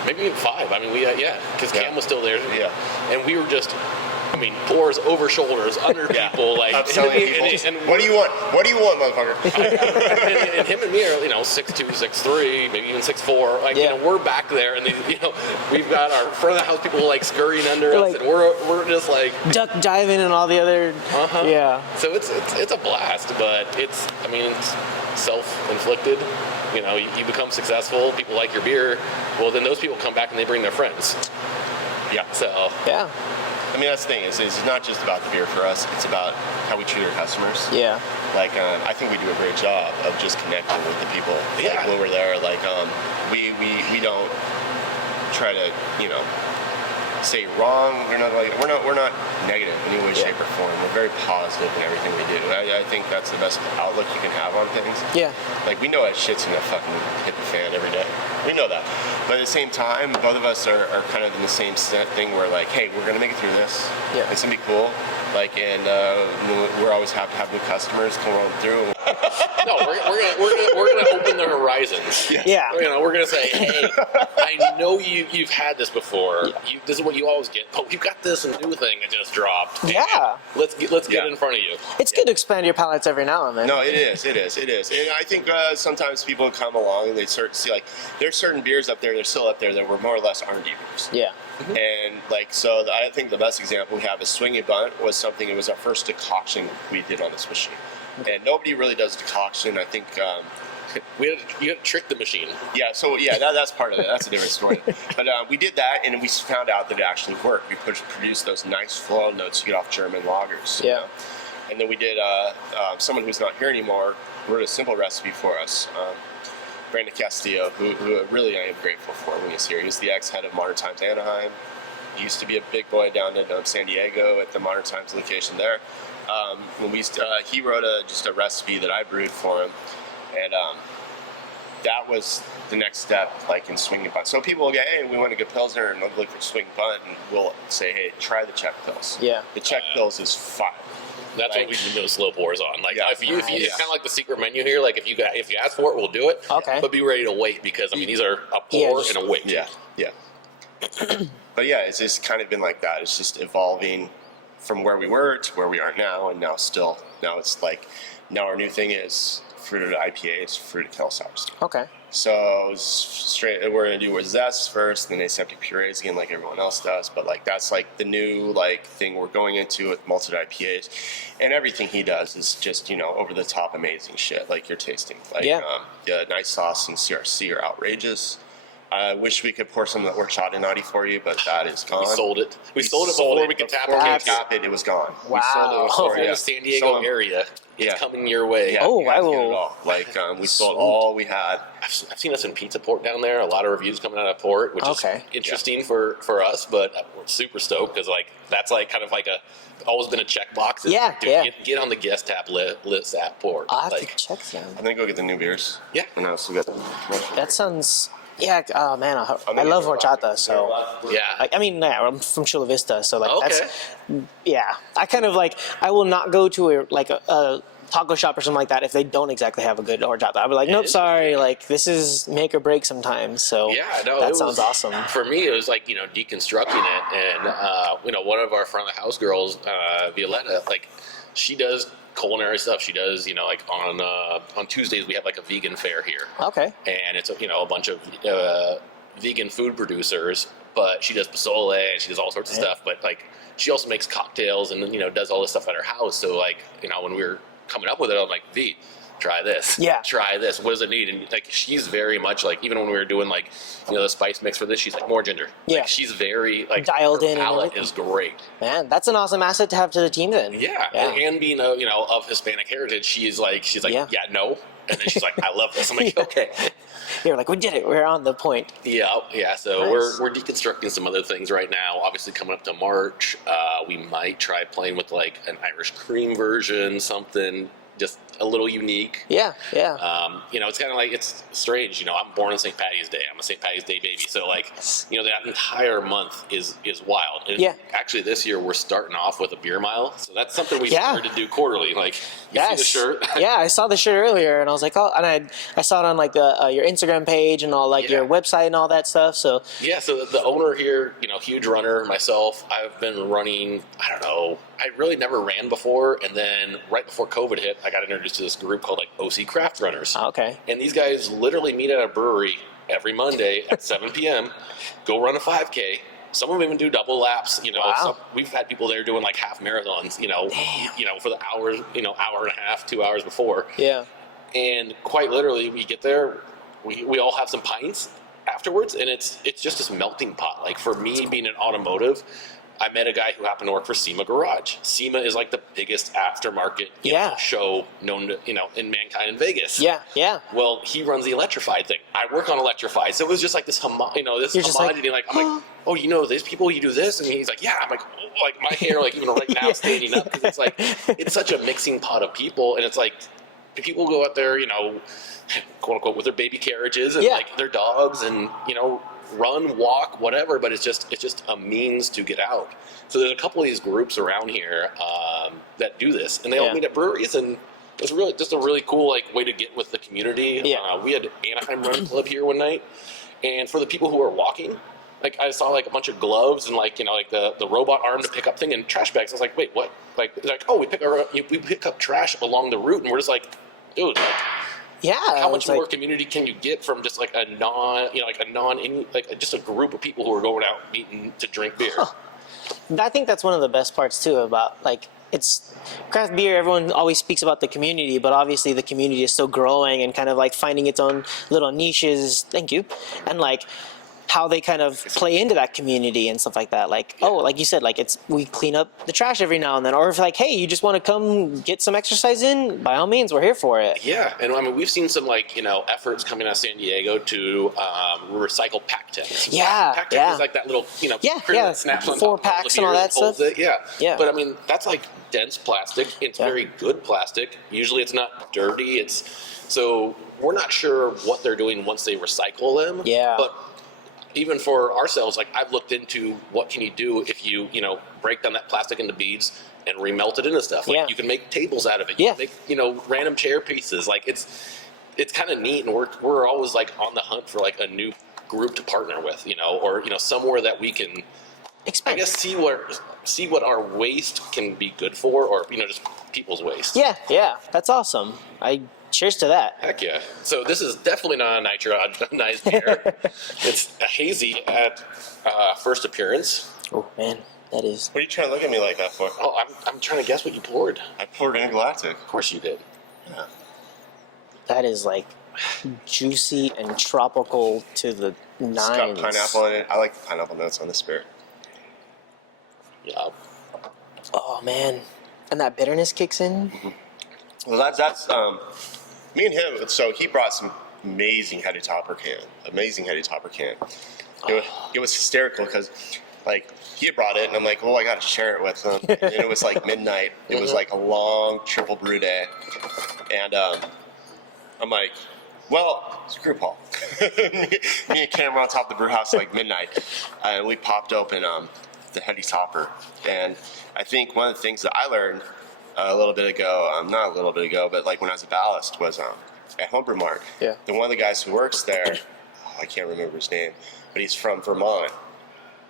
Maybe even 5. Because Cam was still there. Yeah. And we were just... pours over shoulders, under people, like. And what do you want? What do you want, motherfucker? and him and me are, 6'2", 6'3", maybe even 6'4". We're back there, and we've got our front of the house people like scurrying under us, and we're just like duck diving and all the other. Yeah. So it's a blast, but it's self-inflicted. You become successful. People like your beer. Well, then those people come back and they bring their friends. Yeah. So. Yeah. That's the thing. It's not just about the beer for us. It's about how we treat our customers. Yeah. Like, I think we do a great job of just connecting with the people. Yeah. Like, when we're there, like, we don't try to, say wrong. We're not negative in any way, shape, or form. We're very positive in everything we do. I think that's the best outlook you can have on things. Yeah. Like, we know that shit's gonna fucking hit the fan every day. We know that. But at the same time, both of us are kind of in the same thing where, like, hey, we're gonna make it through this. Yeah. It's gonna be cool. Like, and we're always happy to have new customers come on through. No, we're gonna open the horizons. Yeah. We're gonna say, hey, I know you've had this before. Yeah. This is what you always get. Oh, you've got this new thing that just dropped. Yeah. Let's get in front of you. It's good to expand your palates every now and then. No, it is. And I think sometimes people come along and they start to see, like, there's certain beers up there, they're still up there that were more or less R&D beers. Yeah. And I think the best example we have is Swinging Bunt was something. It was our first decoction we did on this machine, and nobody really does decoction. I think you had to trick the machine. Yeah, so that's part of it. That's a different story. But we did that, and we found out that it actually worked. We produced those nice floral notes you get off German lagers. Yeah. And then we did someone who's not here anymore wrote a simple recipe for us. Brandon Castillo, who really I am grateful for when he's here. He's the ex-head of Modern Times Anaheim. He used to be a big boy down in San Diego at the Modern Times location there. He wrote just a recipe that I brewed for him, and that was the next step, like in Swinging Bunt. So people will go, hey, we want a good Pilsner, and they'll look for Swinging Bunt, and we'll say, hey, try the Czech Pils. Yeah. The Czech Pils is fire. That's what we do those slow pours on. Like, Yeah. if you it's kind of like the secret menu here. Like, if you ask for it, we'll do it. Okay. But be ready to wait because these are a pour and a wait. Yeah. But yeah, it's just kind of been like that. It's just evolving from where we were to where we are now, and now it's like our new thing is fruited IPAs, fruited kettle sours. Okay. So we're gonna do with zest first, then aseptic purees again, like everyone else does. But like that's like the new thing we're going into with malted IPAs, and everything he does is just over the top amazing shit. Like you're tasting the nice sauce and CRC are outrageous. I wish we could pour some of the horchata naughty for you, but that is gone. We sold it. We sold it before we could tap it. Before we could tap it, it was gone. Wow. We sold it before, in the San Diego area. It's coming your way. Yeah, Oh, I will. We sold all we had. I've seen us in Pizza Port down there. A lot of reviews coming out of Port, which is interesting for us. But we're super stoked because that's kind of always been a checkbox. Get on the guest tap list at Port. I'll have to check them. I'm gonna go get the new beers. Yeah. And I also got the. That sounds. Yeah, oh man, I love horchata. So I'm from Chula Vista, so that's I kind of I will not go to a taco shop or something like that if they don't exactly have a good horchata. I'll be like, nope, sorry, this is make or break sometimes. So that sounds awesome. For me, it was deconstructing it, and one of our front of the house girls, Violetta, she does culinary stuff. She does, on Tuesdays we have a vegan fair here. Okay. And it's a bunch of vegan food producers, but she does pozole and she does all sorts of stuff. But she also makes cocktails and does all this stuff at her house. So when we were coming up with it, I'm like, V, try this. Yeah. Try this. What does it need? And like, she's very much like, even when we were doing like, the spice mix for this, she's like more ginger. Yeah. Like, she's very like dialed in. Her palate And is great. man, that's an awesome asset to have to the team then. Yeah. And being of Hispanic heritage, she's like, no. And then she's like, I love this. I'm like, okay. You're like, we did it. We're on the point. Yeah. So nice. we're deconstructing some other things right now. Obviously, coming up to March, we might try playing with like an Irish cream version, something just a little unique. Yeah. It's kind of like, it's strange. I'm born on St. Patty's Day. I'm a St. Patty's Day baby. So like, that entire month is wild. And actually this year we're starting off with a beer mile. So that's something we started to do quarterly. Like, you see the shirt? Yeah, I saw the shirt earlier and I was like, oh, and I saw it on like your Instagram page and all, like your website and all that stuff. So so the owner here, huge runner, myself, I've been running, I don't know, I really never ran before, and then right before COVID hit, I got introduced to this group called like OC Craft Runners. Okay. And these guys literally meet at a brewery every Monday at 7 p.m., go run a 5K. Some of them even do double laps. Wow. We've had people there doing like half marathons. For the hours, hour and a half, 2 hours before. Yeah. And quite literally, we get there, we all have some pints afterwards, and it's just this melting pot. Like, for me, being in automotive, I met a guy who happened to work for SEMA Garage. SEMA is like the biggest aftermarket show known to, in mankind in Vegas. Yeah. Well, he runs the electrified thing. I work on electrified. So it was just like this homogeneity. Like, I'm like, oh, these people, you do this? And he's like, yeah. I'm like, oh, like my hair, like even right now standing up. Because it's like, it's such a mixing pot of people. And it's like, people go out there, quote unquote, with their baby carriages and like their dogs and, run, walk, whatever, but it's just a means to get out. So there's a couple of these groups around here that do this, and they all meet at breweries, and it's really just a really cool like way to get with the community. We had Anaheim Run Club here one night, and for the people who are walking, like I saw like a bunch of gloves and like like the robot arm to pick up thing and trash bags. I was like, wait, what? Like, they're like, oh, we pick up trash along the route, and we're just like, dude. How much more community can you get from just like just a group of people who are going out meeting to drink beer? I think that's one of the best parts too about like it's craft beer. Everyone always speaks about the community, but obviously the community is still growing and kind of like finding its own little niches. Thank you, and like how they kind of play into that community and stuff like that. Like, like you said, like we clean up the trash every now and then, or if like, hey, you just want to come get some exercise in, by all means, we're here for it. Yeah, and I mean, we've seen some like, efforts coming out of San Diego to recycle pack tins. Yeah, pack tin is like that little, that snaps on 4 packs and all that stuff. Yeah. But I mean, that's like dense plastic. It's very good plastic. Usually it's not dirty. So we're not sure what they're doing once they recycle them. Yeah. But even for ourselves, like I've looked into what can you do if you, break down that plastic into beads and remelt it into stuff. Like you can make tables out of it. You can make, random chair pieces. Like it's kind of neat, and we're always like on the hunt for like a new group to partner with, or somewhere that we can expand. I guess see what our waste can be good for, or just people's waste. Yeah, that's awesome. Cheers to that. Heck yeah. So this is definitely not a nitronized beer. It's a hazy at first appearance. Oh, man. That is... What are you trying to look at me like that for? Oh, I'm trying to guess what you poured. I poured in a Galactic. Of course you did. Yeah. That is like juicy and tropical to the nines. It's got pineapple in it. I like the pineapple notes on this beer. Yeah. Oh, man. And that bitterness kicks in? Mm-hmm. Well, that's me and him. So he brought some amazing heady topper can. It was hysterical because, like, he had brought it, and I'm like, I got to share it with him. And it was like midnight. It was like a long triple brew day, and I'm like, well, screw Paul. me and Cam were on top of the brew house like midnight, and we popped open the heady topper. And I think one of the things that I learned a little bit ago, not a little bit ago, but like when I was a ballast, was at Homebrew Mart. Yeah. And one of the guys who works there, I can't remember his name, but he's from Vermont.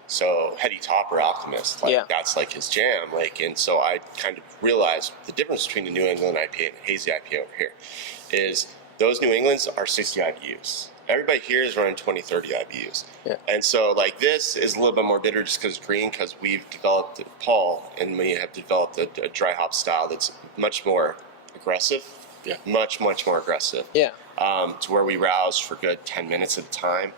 So heady topper optimist, that's like his jam. And so I kind of realized the difference between the New England IPA and the hazy IPA over here is those New Englands are 60 IBUs. Everybody here is running 20, 30 IBUs. Yeah. And so like this is a little bit more bitter just because it's green, because we've developed, Paul and we have developed a dry hop style that's much more aggressive. Yeah. Much more aggressive. Yeah. To where we rouse for good 10 minutes at a time.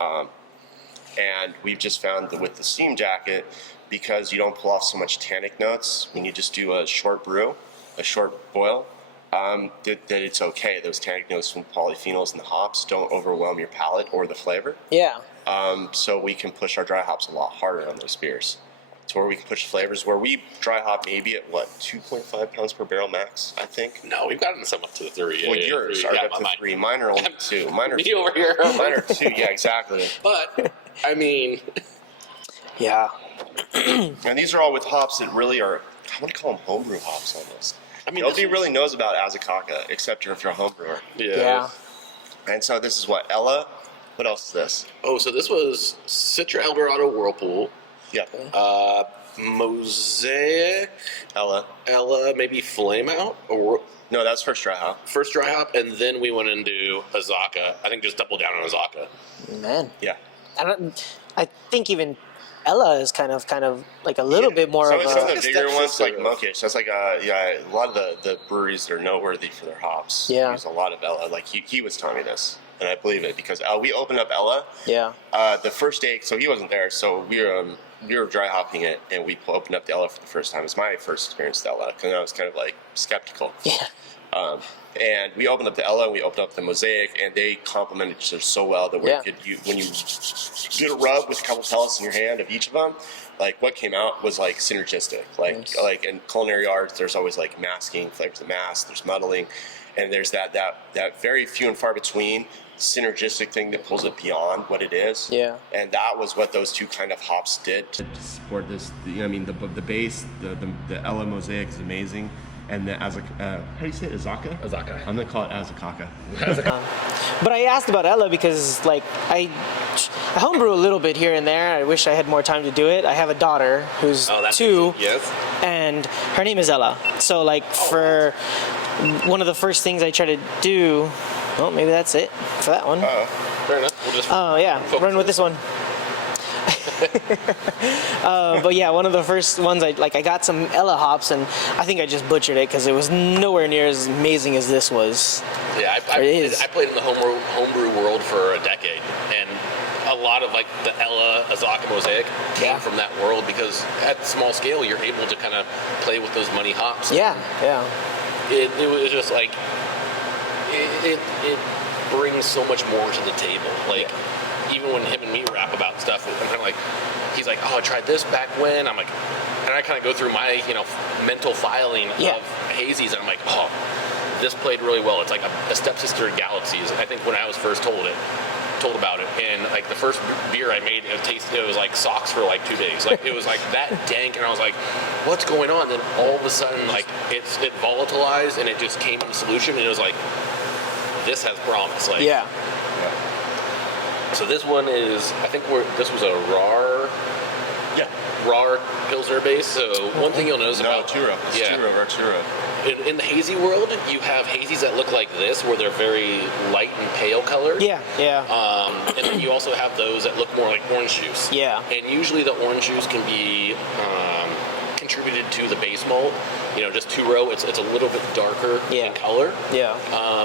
And we've just found that with the steam jacket, because you don't pull off so much tannic notes when you just do a short brew, a short boil, that it's okay. Those tannic notes from polyphenols and the hops don't overwhelm your palate or the flavor. Yeah. So we can push our dry hops a lot harder on those beers. To where we can push flavors where we dry hop maybe at 2.5 pounds per barrel max, I think. No, we've gotten some up to 3. Well, yours are up to 3. Mine are only 2. Mine are Me 2. over here. Mine are 2. Yeah, exactly. But I mean, Yeah. And these are all with hops that really are, I want to call them homebrew hops almost. I mean, Nobody really knows about Azakaka except if you're a homebrewer. Yeah. And so this is what, Ella? What else is this? Oh, so this was Citra Eldorado Whirlpool, Yeah. Mosaic, Ella. maybe Flame Out, or No, that's first dry hop. first dry hop, and then we went into Azaka. I think just double down on Azaka. Man. Yeah. I think even Ella is kind of like a little bit more Some of of the a. bigger ones, stepsister like of- Monkish, that's like a lot of the breweries that are noteworthy for their hops. Yeah. Use a lot of Ella. Like he was telling me this, and I believe it because we opened up Ella. Yeah. The first day, so he wasn't there, so we were dry hopping it, and we opened up the Ella for the first time. It was my first experience with Ella, because I was kind of like skeptical. Yeah. And we opened up the Ella, and we opened up the Mosaic, and they complemented each other so well that Yeah. when you did a rub with a couple pellets in your hand of each of them, like what came out was like synergistic. Nice. Like in culinary arts, there's always like masking, flavors of mask, there's muddling, and there's that very few and far between synergistic thing that pulls it beyond what it is. Yeah. And that was what those two kind of hops did to support this. I mean, the base, the Ella Mosaic is amazing. And the how do you say it? Azaka? Azaka. I'm gonna call it Azakaka. But I asked about Ella because, like, I homebrew a little bit here and there. I wish I had more time to do it. I have a daughter who's 2, Yes. and her name is Ella. So, like, for one of the first things I try to do, well, maybe that's it for that one. Fair enough. We'll just Oh, yeah, run with this one. But yeah, one of the first ones I got some Ella hops, and I think I just butchered it because it was nowhere near as amazing as this was. Yeah, It is. I played in the homebrew world for a decade, and a lot of like the Ella Azaka Mosaic came Yeah. from that world because at small scale you're able to kind of play with those money hops. Yeah, yeah, It was just like it brings so much more to the table. Like even when him and me rap about stuff, I'm kind of like, he's like, oh, I tried this back when. I'm like, and I kind of go through my mental filing Yeah. of hazies, and I'm like, oh, this played really well. It's like a stepsister of Galaxies. I think when I was first told about it, and like the first beer I made, it was like socks for like 2 days. Like it was like that dank, and I was like, what's going on? Then all of a sudden, like it volatilized, and it just came in solution, and it was like, this has promise. Like yeah. So this one is, I think this was a raw Pilsner base. So one thing you'll notice No, about Turo. It's Turo. in the hazy world, you have hazies that look like this, where they're very light and pale colored. Yeah, yeah. And then you also have those that look more like orange juice. Yeah. And usually the orange juice can be contributed to the base malt. Just two-row, it's a little bit darker Yeah. in color. Yeah.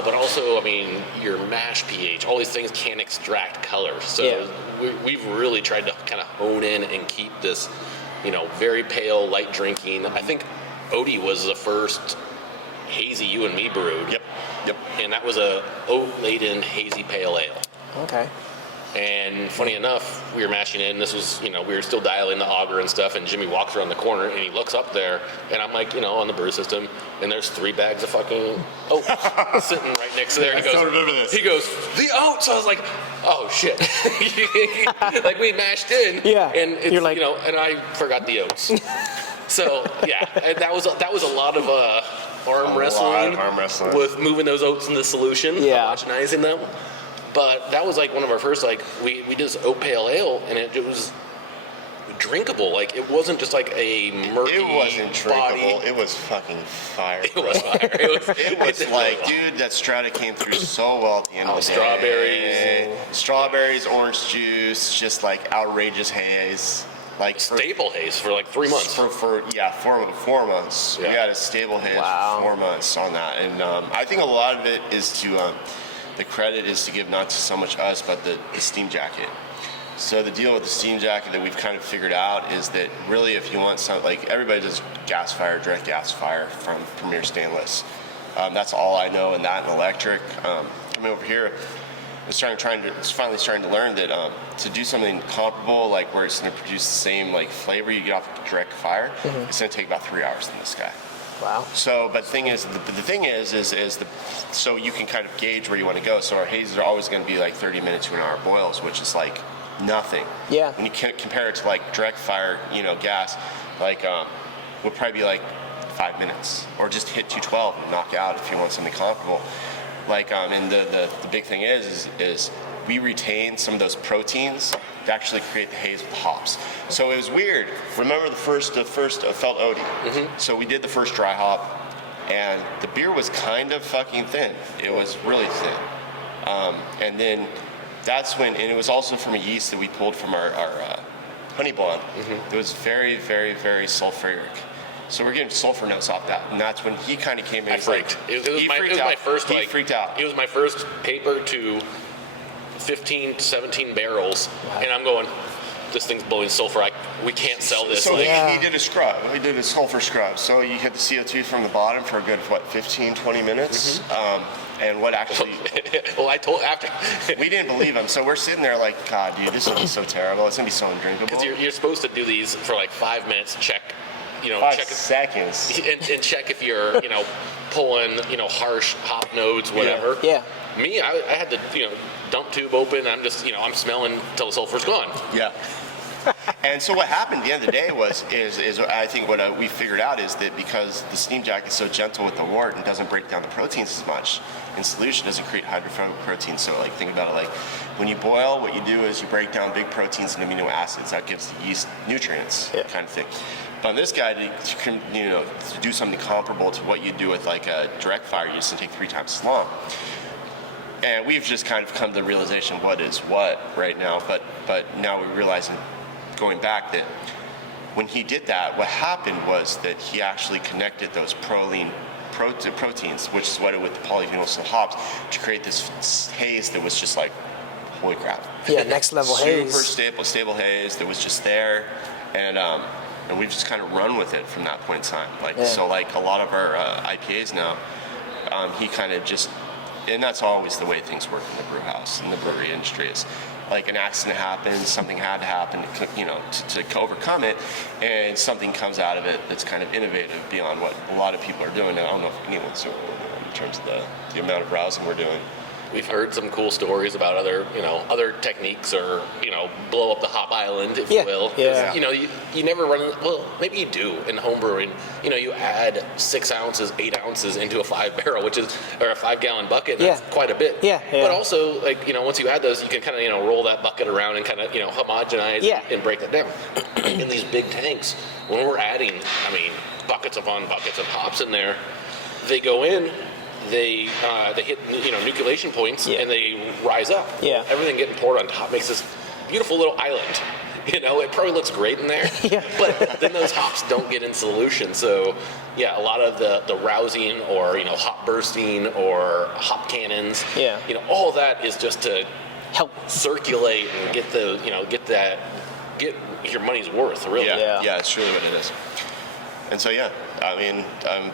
But also, I mean, your mash pH, all these things can extract color. So Yeah. we've really tried to kind of hone in and keep this, very pale, light drinking. I think Odie was the first hazy you and me brewed. Yep. And that was a oat-laden hazy pale ale. Okay. And funny enough, we were mashing in. This was, we were still dialing the auger and stuff. And Jimmy walks around the corner and he looks up there, and I'm like, on the brew system, and there's 3 bags of fucking oat sitting right next to there. And he goes, still remember this. He goes, the oats. So I was like, oh shit! Like we mashed in, Yeah. And it's, You're like- and I forgot the oats. So yeah, and that was a lot of arm wrestling with moving those oats into solution, Yeah. homogenizing them. But that was like one of our first, like, we did this oat pale ale, and it was drinkable. Like, it wasn't just like a murky It wasn't body. drinkable. It was fucking fire. It was fire. It was like, dude, that Strata came through so well at the end of the strawberries. day. Strawberries, orange juice, just like outrageous haze. Like Stable haze for like 3 months. For 4 months. Yeah. We had a stable haze Wow. for 4 months on that, and I think a lot of it is to the credit is to give not to so much us, but the steam jacket. So the deal with the steam jacket that we've kind of figured out is that really, if you want some, like everybody does gas fire, direct gas fire from Premier Stainless. That's all I know, and that and electric. Coming over here, it's finally starting to learn that to do something comparable, like where it's going to produce the same like flavor you get off of direct fire, it's going to take about 3 hours in this guy. Wow. So, but the thing is, so you can kind of gauge where you want to go. So our hazes are always going to be like 30 minutes to an hour boils, which is like nothing. Yeah. When you compare it to like direct fire, gas, like would probably be like 5 minutes, or just hit 212 and knock out if you want something comparable. Like, and the big thing is we retain some of those proteins to actually create the haze with hops. So it was weird. Remember the first felt Odie? Mm-hmm. So we did the first dry hop, and the beer was kind of fucking thin. It was really thin. And then that's when, and it was also from a yeast that we pulled from our honey blonde. Mm-hmm. It was very, very, very sulfuric. So we're getting sulfur notes off that, and that's when he kind of came in. I freaked. It was my first. He freaked out. It was my first paper to 15 to 17 barrels, and I'm going, this thing's blowing sulfur. We can't sell this. So he did a scrub. We did a sulfur scrub. So you hit the CO2 from the bottom for a good 15, 20 minutes. Mm-hmm. And what actually? Well, I told after. We didn't believe him. So we're sitting there like, God, dude, this is gonna be so terrible. It's gonna be so undrinkable. Because you're supposed to do these for like 5 minutes. Check. 5 check seconds. And check if you're, pulling, harsh hop notes, whatever. Yeah. Me, I had the, dump tube open. I'm just, I'm smelling until the sulfur's gone. Yeah. And so what happened at the end of the day is I think what we figured out is that because the steam jacket is so gentle with the wort and doesn't break down the proteins as much in solution, doesn't create hydrophobic proteins. So like think about it like when you boil, what you do is you break down big proteins and amino acids. That gives the yeast nutrients, kind of thing. But this guy, to do something comparable to what you do with like a direct fire yeast and take 3 times as long. And we've just kind of come to the realization what is what right now. But now we're realizing, going back, that when he did that, what happened was that he actually connected those proteins, which is what it with the polyphenols and hops, to create this haze that was just like, holy crap. Yeah, next level haze. Super stable haze that was just there, and we've just kind of run with it from that point in time. So like a lot of our IPAs now, he kind of just, and that's always the way things work in the brew house, in the brewery industry, is like an accident happens, something had to happen, to overcome it, and something comes out of it that's kind of innovative beyond what a lot of people are doing. I don't know if anyone's doing it in terms of the amount of browsing we're doing. We've heard some cool stories about other techniques, or blow up the hop island, if you will. Yeah. You never run. Well, maybe you do in home brewing. You add 6 ounces, 8 ounces into a 5-barrel, which is, or a 5-gallon bucket. And that's quite a bit. Yeah. But also, once you add those, you can kind of roll that bucket around and kind of homogenize and break it down. In these big tanks, when we're adding, buckets upon buckets of hops in there, they go in. They hit nucleation points and they rise up. Yeah. Everything getting poured on top makes this beautiful little island. It probably looks great in there. Yeah. But then those hops don't get in solution. So a lot of the rousing or hop bursting or hop cannons. Yeah. All of that is just to help circulate and get your money's worth, really. Yeah, it's truly what it is. And so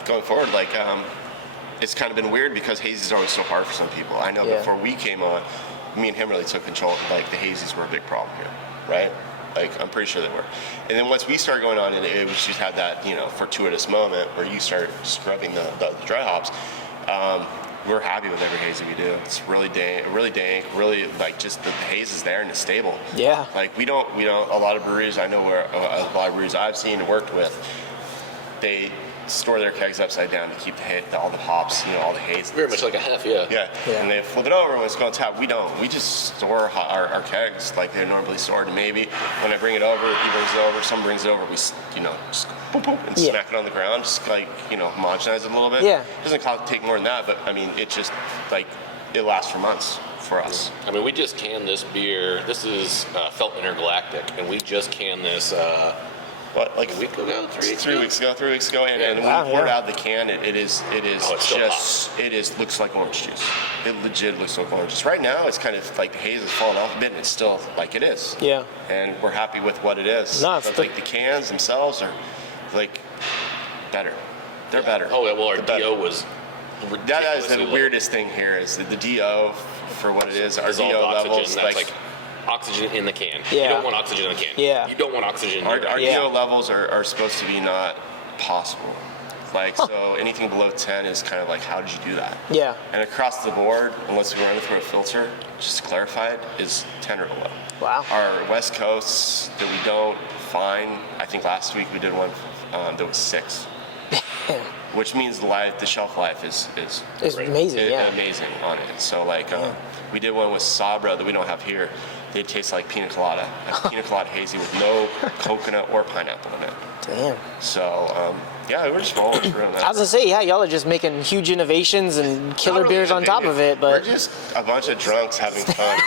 going forward, like it's kind of been weird because hazies is always so hard for some people. I know before we came on, me and him really took control. Like the hazies were a big problem here, right? Like I'm pretty sure they were. And then once we started going on, and it was just had that fortuitous moment where you start scrubbing the dry hops. We're happy with every hazy we do. It's really dank, really like just the haze is there and it's stable. Yeah. Like we don't a lot of breweries I know where a lot of breweries I've seen and worked with, they store their kegs upside down to keep all the hops, all the haze. Very much like a half, yeah. And they flip it over when it's going to tap. We don't. We just store our kegs like they're normally stored. And maybe when I bring it over, he brings it over, someone brings it over, we just boop, boop, and smack it on the ground, just like homogenize it a little bit. Yeah. It doesn't take more than that, but it just like it lasts for months. for us. I mean, we just canned this beer. This is Felt Intergalactic, and we just canned this Like a week ago, 3 weeks ago, and when we poured out the can, it is looks like orange juice. It legit looks like orange juice. Right now, it's kind of like the haze has fallen off a bit, and it's still like it is. Yeah. And we're happy with what it is. No, but like the cans themselves are like better. They're better. Oh, yeah, well, our They're DO better. was That is the low. weirdest thing here is the DO for what it is. Our Dissolved DO oxygen, levels, that's like oxygen in the can. Yeah. You don't want oxygen in the can. Yeah. You don't want oxygen in our your DO levels are supposed to be not possible. So anything below 10 is kind of like, how did you do that? Yeah. And across the board, unless we run it through a filter, just to clarify it, is 10 or below. Wow. Our West Coasts that we don't find, I think last week we did one that was 6. Which means the shelf life is It's amazing, yeah. amazing on it. So we did one with Sabra that we don't have here. They taste like pina colada, pina colada hazy with no coconut or pineapple in it. Damn. So we're just rolling through that. I was gonna say, yeah, y'all are just making huge innovations and killer beers on top of it, but we're just a bunch of drunks having fun.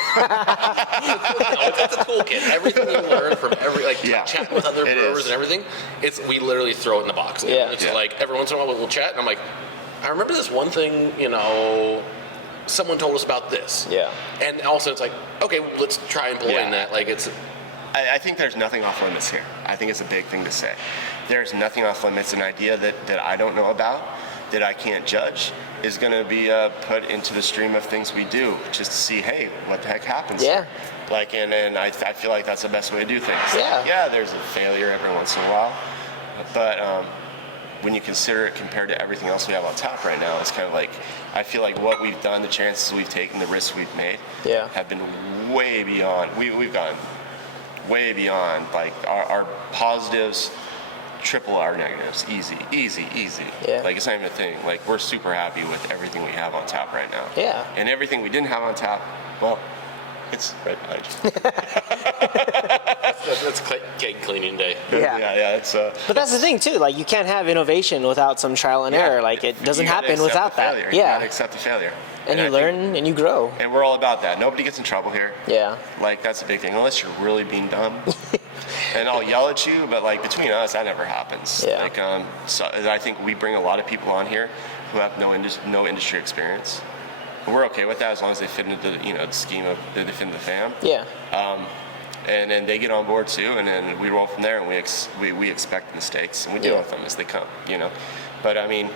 It's a toolkit. Everything you learn from chatting with other brewers and everything, we literally throw it in the box. Yeah. It's like every once in a while we'll chat, and I'm like, I remember this one thing, someone told us about this. Yeah. And also it's like, okay, let's try employing that. Like I think there's nothing off limits here. I think it's a big thing to say. There's nothing off limits. An idea that I don't know about, that I can't judge, is going to be put into the stream of things we do, just to see, hey, what the heck happens? Yeah. And I feel like that's the best way to do things. Yeah. Yeah, there's a failure every once in a while, but when you consider it compared to everything else we have on tap right now, it's kind of like, I feel like what we've done, the chances we've taken, the risks we've made, have been way beyond. We've gone way beyond. Like our positives triple our negatives. Easy. Yeah. Like it's not even a thing. Like we're super happy with everything we have on tap right now. Yeah. And everything we didn't have on tap, well, it's right behind you. that's cake cleaning day. Yeah. It's. But that's the thing too. Like you can't have innovation without some trial and error. Like it doesn't happen without that. You gotta accept the failure. And you learn and you grow. And we're all about that. Nobody gets in trouble here. Yeah. Like that's a big thing. Unless you're really being dumb. And I'll yell at you, but like between us, that never happens. Yeah. Like so I think we bring a lot of people on here who have no industry experience. And we're okay with that as long as they fit into the scheme of they fit into the fam. Yeah. And then they get on board too, and then we roll from there, and we expect mistakes, and we deal with them as they come, But I mean,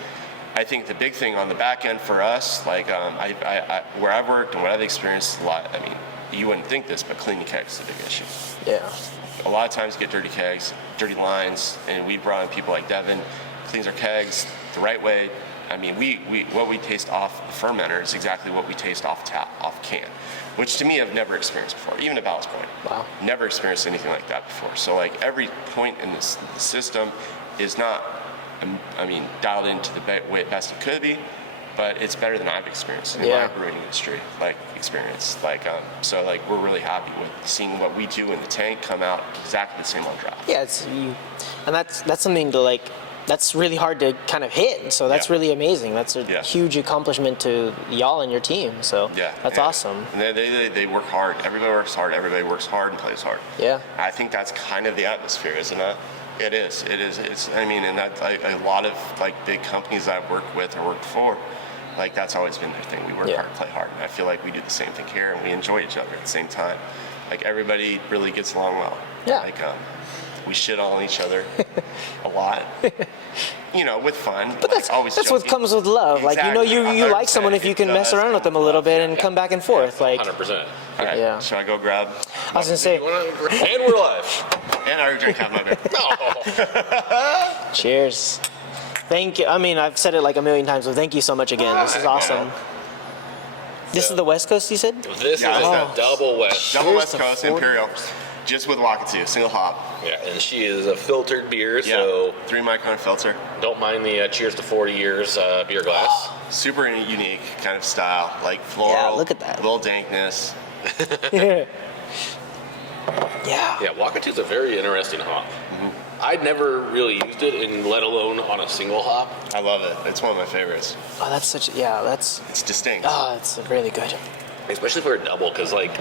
I think the big thing on the back end for us, like I where I've worked and what I've experienced a lot. I mean, you wouldn't think this, but cleaning kegs is a big issue. Yeah. A lot of times you get dirty kegs, dirty lines, and we brought in people like Devin, cleans our kegs the right way. I mean, what we taste off the fermenter is exactly what we taste off tap, off can, which to me I've never experienced before, even at Ballast Point. Wow. Never experienced anything like that before. So like every point in the system is not, dialed into the best it could be, but it's better than I've experienced in my brewing industry, experience. So we're really happy with seeing what we do in the tank come out exactly the same on draft. Yeah, and that's something to that's really hard to kind of hit. So that's really amazing. That's a huge accomplishment to y'all and your team. So that's awesome. And they work hard. Everybody works hard. Everybody works hard and plays hard. Yeah. I think that's kind of the atmosphere, isn't it? It is. And that's a lot of big companies I've worked with or worked for. That's always been their thing. We work hard, play hard. And I feel like we do the same thing here, and we enjoy each other at the same time. Everybody really gets along well. Yeah. We shit on each other a lot, with fun. But that's always what comes with love. Exactly. You like someone if you can mess around with them a little bit and come back and forth. 100%. All right. Yeah. Should I go grab? I was gonna say. And we're live. And I already drank half my beer. No. Cheers. Thank you. I've said it like a million times, but thank you so much again. This is awesome. This is the West Coast, you said? This is a double West. Double West Coast Imperial. Just with Wakatu, single hop. Yeah, and she is a filtered beer, so 3 micron filter. Don't mind the Cheers to 40 years beer glass. Super unique kind of style, floral. Yeah, look at that. Little dankness. Yeah. Yeah, Wakatu's a very interesting hop. Mm-hmm. I'd never really used it, let alone on a single hop. I love it. It's one of my favorites. Oh, that's It's distinct. Oh, it's really good. especially for a double, because like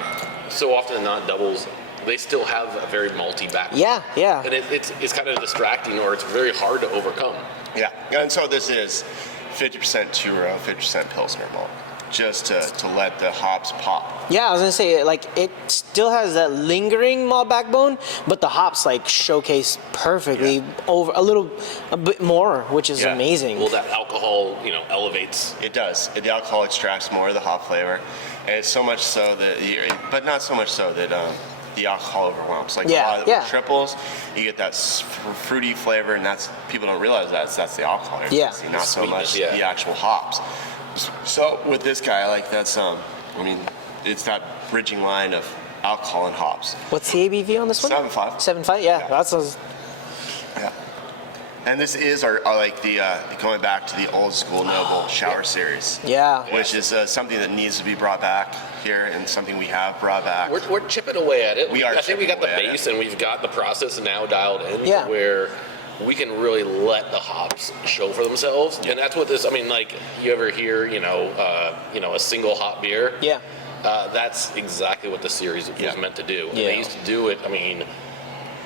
so often not doubles, they still have a very malty backbone. Yeah. And it's kind of distracting, or it's very hard to overcome. Yeah, and so this is 50% two-row, 50% Pilsner malt, just to let the hops pop. Yeah, I was gonna say, like, it still has that lingering malt backbone, but the hops like showcase perfectly over a bit more, which is amazing. Well, that alcohol, elevates. It does. The alcohol extracts more of the hop flavor, and it's so much so that, but not so much so that the alcohol overwhelms. Like a lot of the triples, you get that fruity flavor, and people don't realize that's the alcohol. Not so much the actual hops. So with this guy, like it's that bridging line of alcohol and hops. What's the ABV on this one? 7.5. 7.5. Yeah, that's yeah. And this is our like the going back to the old school Noble Shower Series. Yeah. Which is something that needs to be brought back here, and something we have brought back. We're chipping away at it. I think we got the base, and we've got the process now dialed in. Yeah. Where we can really let the hops show for themselves, and that's what this. I mean, like you ever hear, a single hop beer? Yeah. That's exactly what the series was meant to do. And they used to do it. I mean,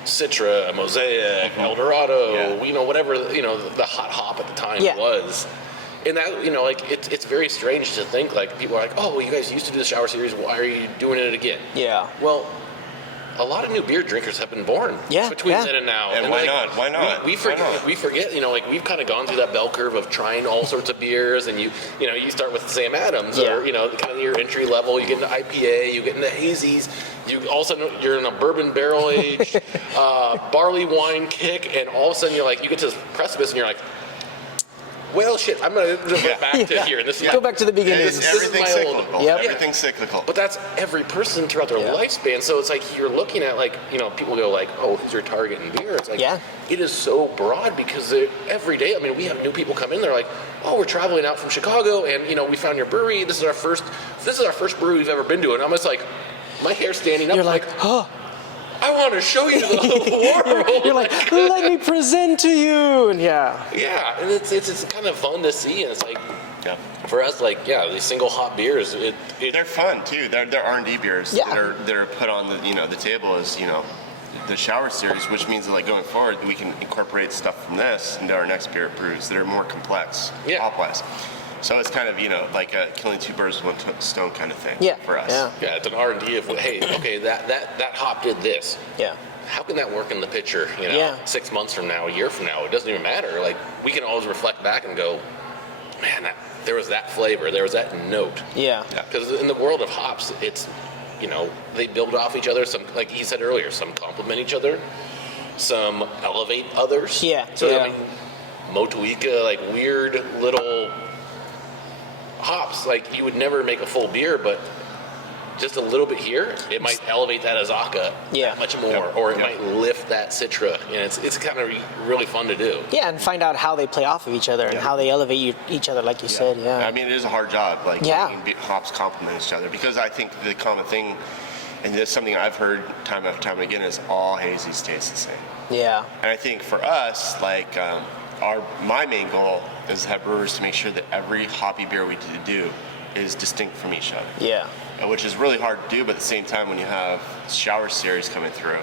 Citra, Mosaic, Eldorado, whatever the hot hop at the time was. And that, it's very strange to think, like, people are like, oh, you guys used to do the Shower Series, why are you doing it again? Yeah. Well, a lot of new beer drinkers have been born between then and now. And why not? Why not? We forget, we've kind of gone through that bell curve of trying all sorts of beers, and you start with Sam Adams, or, kind of your entry level, you get into IPA, you get into hazies, all of a sudden you're in a bourbon barrel aged barley wine kick, and all of a sudden you get to this precipice and you're like, well, shit, I'm going to revert back to here. This is Go back to the beginning. This is my cyclical. Everything's cyclical. But that's every person throughout their lifespan. So it's like you're looking at, people go like, oh, who's your target in beer? It's like, it is so broad because every day, I mean, we have new people come in. They're like, oh, we're traveling out from Chicago, and, we found your brewery. This is our first brewery we've ever been to. And I'm just like, my hair's standing up. You're like, oh. I want to show you the world. You're like, let me present to you, and yeah, and it's kind of fun to see, and it's like, for us, these single hop beers, they're fun too. They're R&D beers that are put on the table as the Shower Series, which means that going forward we can incorporate stuff from this into our next beer brews that are more complex hop-wise. So it's kind of, like a killing two birds with one stone kind of thing for us. Yeah, it's an R&D of, hey, okay, that hop did this. Yeah. How can that work in the picture, 6 months from now, a year from now? It doesn't even matter. Like, we can always reflect back and go, man, there was that flavor, there was that note. Yeah. Because in the world of hops, it's, they build off each other. Some, like he said earlier, some complement each other. Some elevate others. Yeah. So, I mean, Motueka, weird little hops, you would never make a full beer, but just a little bit here, it might elevate that Azaka that much more, or it might lift that Citra, and it's kind of really fun to do. Yeah, and find out how they play off of each other and how they elevate each other, like you said. Yeah. I mean, it is a hard job, making hops complement each other, because I think the common thing, and this is something I've heard time after time again, is all hazies taste the same. Yeah. And I think for us, my main goal is to have brewers to make sure that every hoppy beer we do is distinct from each other. Yeah. Which is really hard to do, but at the same time, when you have Shower Series coming through,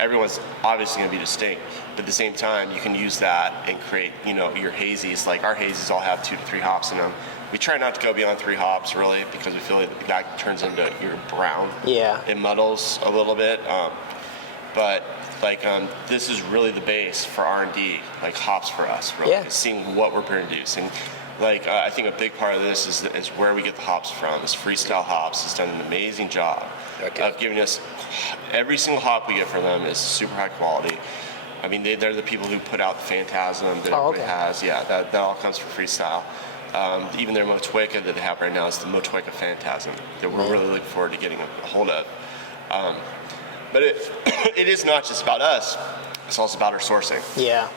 everyone's obviously going to be distinct, but at the same time, you can use that and create, your hazies. Like, our hazies all have 2 to 3 hops in them. We try not to go beyond 3 hops, really, because we feel like that turns into your brown. Yeah. It muddles a little bit, but this is really the base for R&D, hops for us, really, seeing what we're producing. I think a big part of this is where we get the hops from. Is Freestyle Hops has done an amazing job of giving us every single hop we get from them is super high quality. I mean, they're the people who put out the Phantasm that everybody has. Yeah, that all comes from Freestyle. Even their Motueka that they have right now is the Motueka Phantasm that we're really looking forward to getting a hold of. But it is not just about us. It's also about our sourcing. Yeah.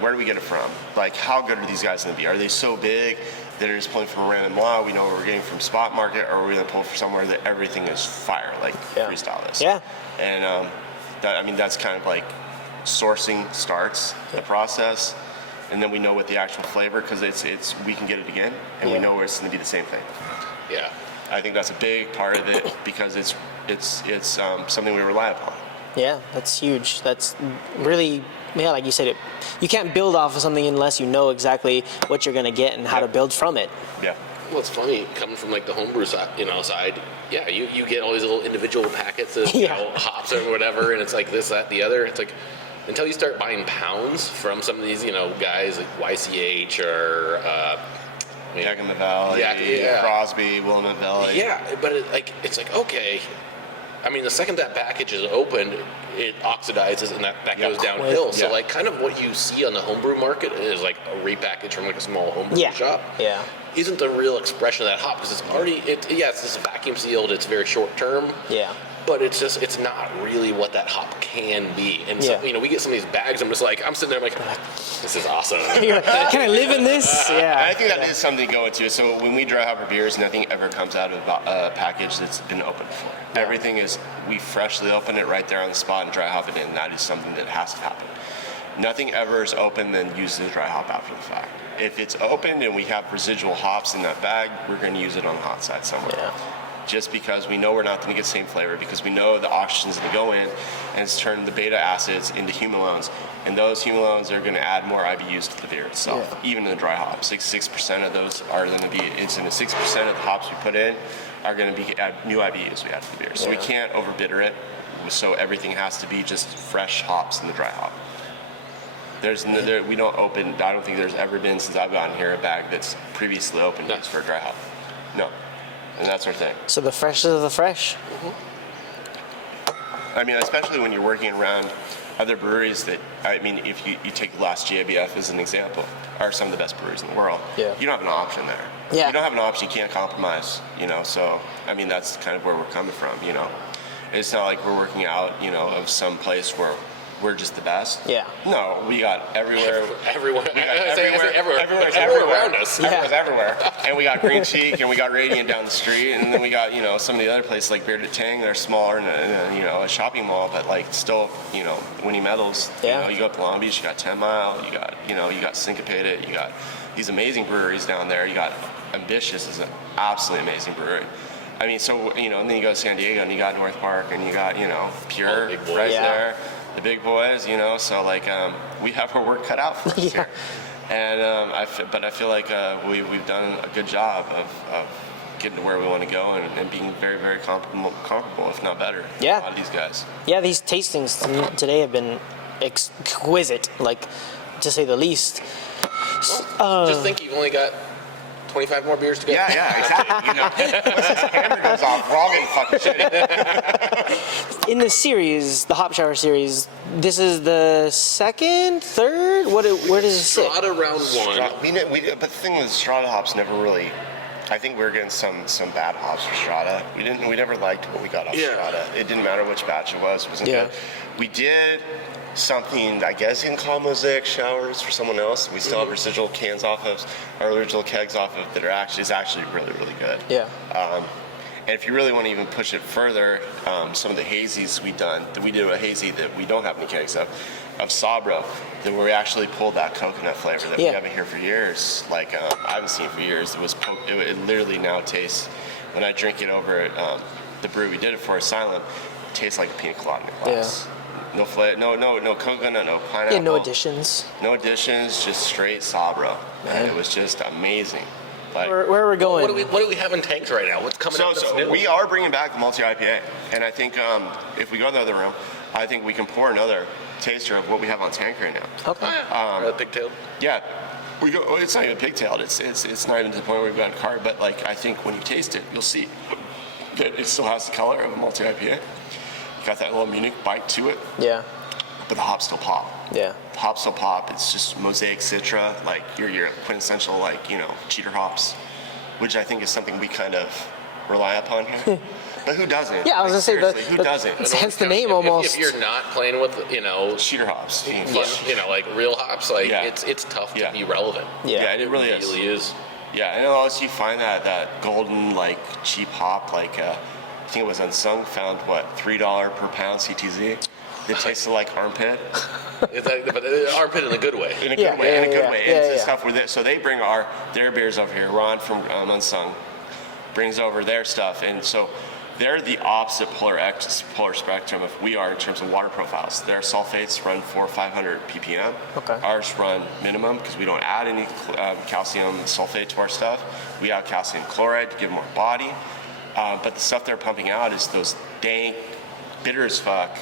Where do we get it from? How good are these guys going to be? Are they so big that are just pulling from a random lot? We know what we're getting from spot market, or are we going to pull from somewhere that everything is fire, Freestyle is? Yeah. And that's kind of sourcing starts the process, and then we know what the actual flavor, because we can get it again, and we know where it's going to be the same thing. Yeah. I think that's a big part of it because it's something we rely upon. Yeah, that's huge. That's really, yeah, like you said, you can't build off of something unless you know exactly what you're going to get and how to build from it. Yeah. Well, it's funny coming from like the homebrew side, side. Yeah, you get all these little individual packets of hops or whatever, and it's like this, that, the other. It's like until you start buying pounds from some of these, guys like YCH or Yakima Valley, Crosby, Willamette Valley. Yeah, but it's like okay. I mean, the second that package is opened, it oxidizes and that goes downhill. So, like, kind of what you see on the homebrew market is like a repackage from like a small homebrew shop. Yeah. Isn't the real expression of that hop because it's already it's just vacuum sealed. It's very short term. Yeah. But it's not really what that hop can be. And so, we get some of these bags. I'm sitting there, I'm like, this is awesome. Can I live in this? Yeah. I think that is something to go into. So when we dry hop our beers, nothing ever comes out of a package that's been opened before. Yeah. Everything is, we freshly open it right there on the spot and dry hop it in. That is something that has to happen. Nothing ever is open then used as dry hop after the fact. If it's opened and we have residual hops in that bag, we're going to use it on the hot side somewhere. Yeah. Just because we know we're not going to get the same flavor, because we know the oxygen's going to go in and it's turned the beta acids into humulones, and those humulones are going to add more IBUs to the beer itself, even in the dry hop. 6% of those are going to be, it's in the 6% of the hops we put in are going to be new IBUs we add to the beer. So we can't overbitter it, so everything has to be just fresh hops in the dry hop. We don't open, I don't think there's ever been since I've gotten here a bag that's previously opened just for a dry hop. No. And that's our thing. So the fresh is the fresh. Mm-hmm. I mean, especially when you're working around other breweries that, I mean, if you take Last GABF as an example, are some of the best breweries in the world. Yeah. You don't have an option there. Yeah. You don't have an option, you can't compromise, so, I mean, that's kind of where we're coming from, It's not like we're working out, of some place where we're just the best. Yeah. No, we got everywhere. Everywhere. We got everywhere around us. Yeah. Everyone's everywhere. And we got Green Cheek, and we got Radiant down the street, and then we got some of the other places like Bearded Tang. They're smaller and a shopping mall, but like still winning medals. Yeah. You go up to Long Beach, you got 10 Mile, you got Syncopated, you got these amazing breweries down there. You got Ambitious is an absolutely amazing brewery. I mean, so and then you go to San Diego and you got North Park and you got Pure right there. The big boys, so like we have our work cut out for us here, and I feel like we've done a good job of getting to where we want to go and being very, very comparable, if not better. Yeah, a lot of these guys. Yeah, these tastings today have been exquisite, like to say the least. Well, just think you've only got 25 more beers to go. Yeah, exactly. Once this hammer goes off, we're all getting fucking shitty. In the series, the Hop Shower series, this is the second, third? Where does it sit? Strata round one. But the thing with Strata hops never really. I think we were getting some bad hops for Strata. We never liked what we got off Strata. It didn't matter which batch it was. It wasn't good. We did something, I guess you can call Mosaic Showers for someone else. We still have residual cans off of, our original kegs off of that is actually really, really good. Yeah. And if you really want to even push it further, some of the hazies we did a hazy that we don't have any kegs of Sabro, that where we actually pulled that coconut flavor that we haven't here for years. Like I haven't seen for years. It literally now tastes, when I drink it over at the brew we did it for, Asylum, it tastes like a pina colada in a glass. Yeah. No flavor, no coconut, no pineapple. Yeah, no additions. No additions, just straight Sabro. And it was just amazing. Like, where are we going? What do we have in tanks right now? What's coming out? So we are bringing back the multi IPA, and I think if we go to the other room, I think we can pour another taster of what we have on tank right now. Okay. Pigtail. Yeah. We go. It's not even pigtailed. It's not even to the point where we've got a card. But like I think when you taste it, you'll see that it still has the color of a multi IPA. Got that little Munich bite to it. Yeah. But the hops still pop. Yeah. The hops still pop. It's just Mosaic Citra, like your quintessential, cheater hops, which I think is something we kind of rely upon here. But who doesn't? Yeah, I was gonna say who doesn't? Hence the name almost. If you're not playing with cheater hops, like real hops, it's tough to be relevant. Yeah, it really is. It really is. Yeah, and unless you find that golden cheap hop, I think it was Unsung, found $3 per pound CTZ. It tasted like armpit. But armpit in a good way. In a good way. It's stuff with it. So they bring their beers over here. Ron from Unsung brings over their stuff, and so they're the opposite polar spectrum if we are in terms of water profiles. Their sulfates run 400 or 500 ppm. Okay. Ours run minimum because we don't add any calcium sulfate to our stuff. We add calcium chloride to give more body. But the stuff they're pumping out is those dank, bitter as fuck,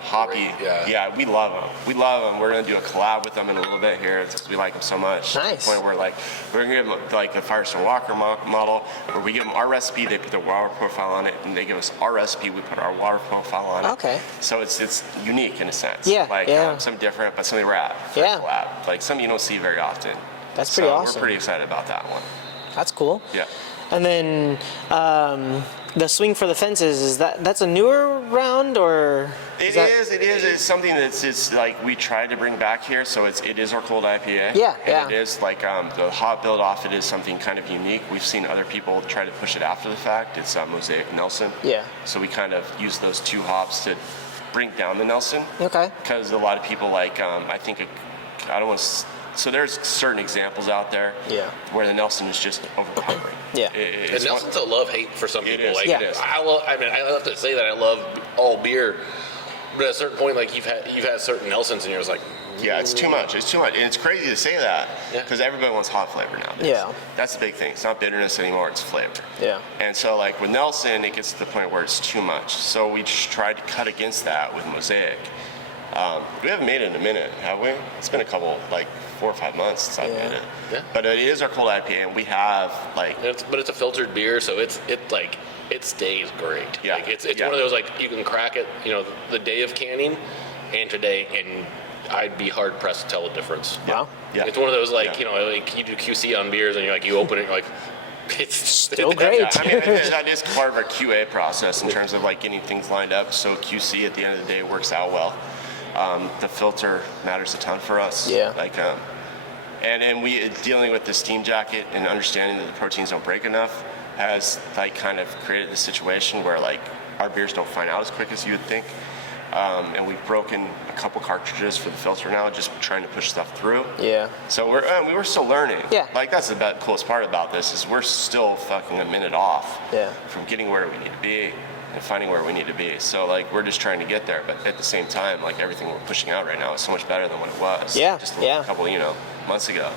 hoppy. Yeah, we love them. We're gonna do a collab with them in a little bit here because we like them so much. Nice. To the point where we're gonna give them like the Firestone Walker model, where we give them our recipe, they put their water profile on it, and they give us our recipe, we put our water profile on it. Okay. So it's unique in a sense. Yeah. Something different, but something rad. Yeah. Collab. Like something you don't see very often. That's pretty awesome. We're pretty excited about that one. That's cool. Yeah. And then the swing for the fences, that's a newer round, or It is. It's something it's like we tried to bring back here. So it is our cold IPA. Yeah. And it is like the hot build off it is something kind of unique. We've seen other people try to push it after the fact. It's Mosaic Nelson. Yeah. So we kind of use those two hops to bring down the Nelson. Okay. Because a lot of people like I think I don't want to. So there's certain examples out there where the Nelson is just overpowering. Yeah. And Nelson's a love-hate for some people. Is, like, it is. I have to say that I love all beer, but at a certain point, like you've had certain Nelsons, and you're just like, yeah, it's too much. It's too much, and it's crazy to say that because everybody wants hot flavor nowadays. Yeah. That's the big thing. It's not bitterness anymore. It's flavor. Yeah. And so, like with Nelson, it gets to the point where it's too much. So we just tried to cut against that with Mosaic. We haven't made it in a minute, have we? It's been a couple, like 4 or 5 months since I've made it. Yeah. But it is our cold IPA, and we have like. But it's a filtered beer, so it stays great. Yeah. Like it's one of those like you can crack it, the day of canning, and today, and I'd be hard pressed to tell the difference. Wow. Yeah. It's one of those like like you do QC on beers, and you open it, and you're like. It's still great. Yeah, I mean, that is part of our QA process in terms of like getting things lined up. So QC at the end of the day works out well. The filter matters a ton for us. Yeah. Like, and we dealing with the steam jacket and understanding that the proteins don't break enough has like kind of created this situation where like our beers don't find out as quick as you would think. And we've broken a couple cartridges for the filter now, just trying to push stuff through. Yeah. So we're still learning. Yeah. Like that's the coolest part about this is we're still fucking a minute off. Yeah. From getting where we need to be and finding where we need to be. So like we're just trying to get there, but at the same time, like everything we're pushing out right now is so much better than what it was. Yeah. Just a couple months ago.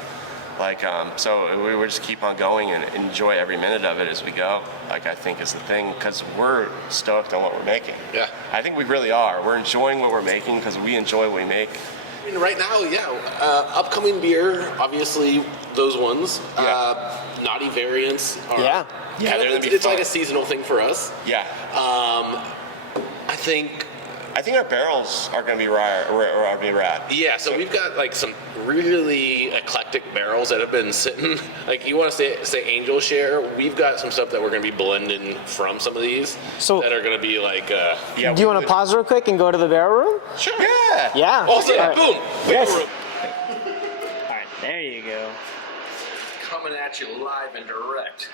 Like so we just keep on going and enjoy every minute of it as we go. Like I think is the thing because we're stoked on what we're making. Yeah. I think we really are. We're enjoying what we're making because we enjoy what we make. I mean, right now, upcoming beer, obviously those ones. Naughty variants. Are it's like a seasonal thing for us. Yeah. I think our barrels are going to be rad. Yeah, so we've got like some really eclectic barrels that have been sitting. Like you want to say Angel Share, we've got some stuff that we're going to be blending from some of these that are going to be like. Do you want to pause real quick and go to the barrel room? Sure. Yeah. Yeah. Also, boom. Yes. Barrel room. All right, there you go. Coming at you live and direct.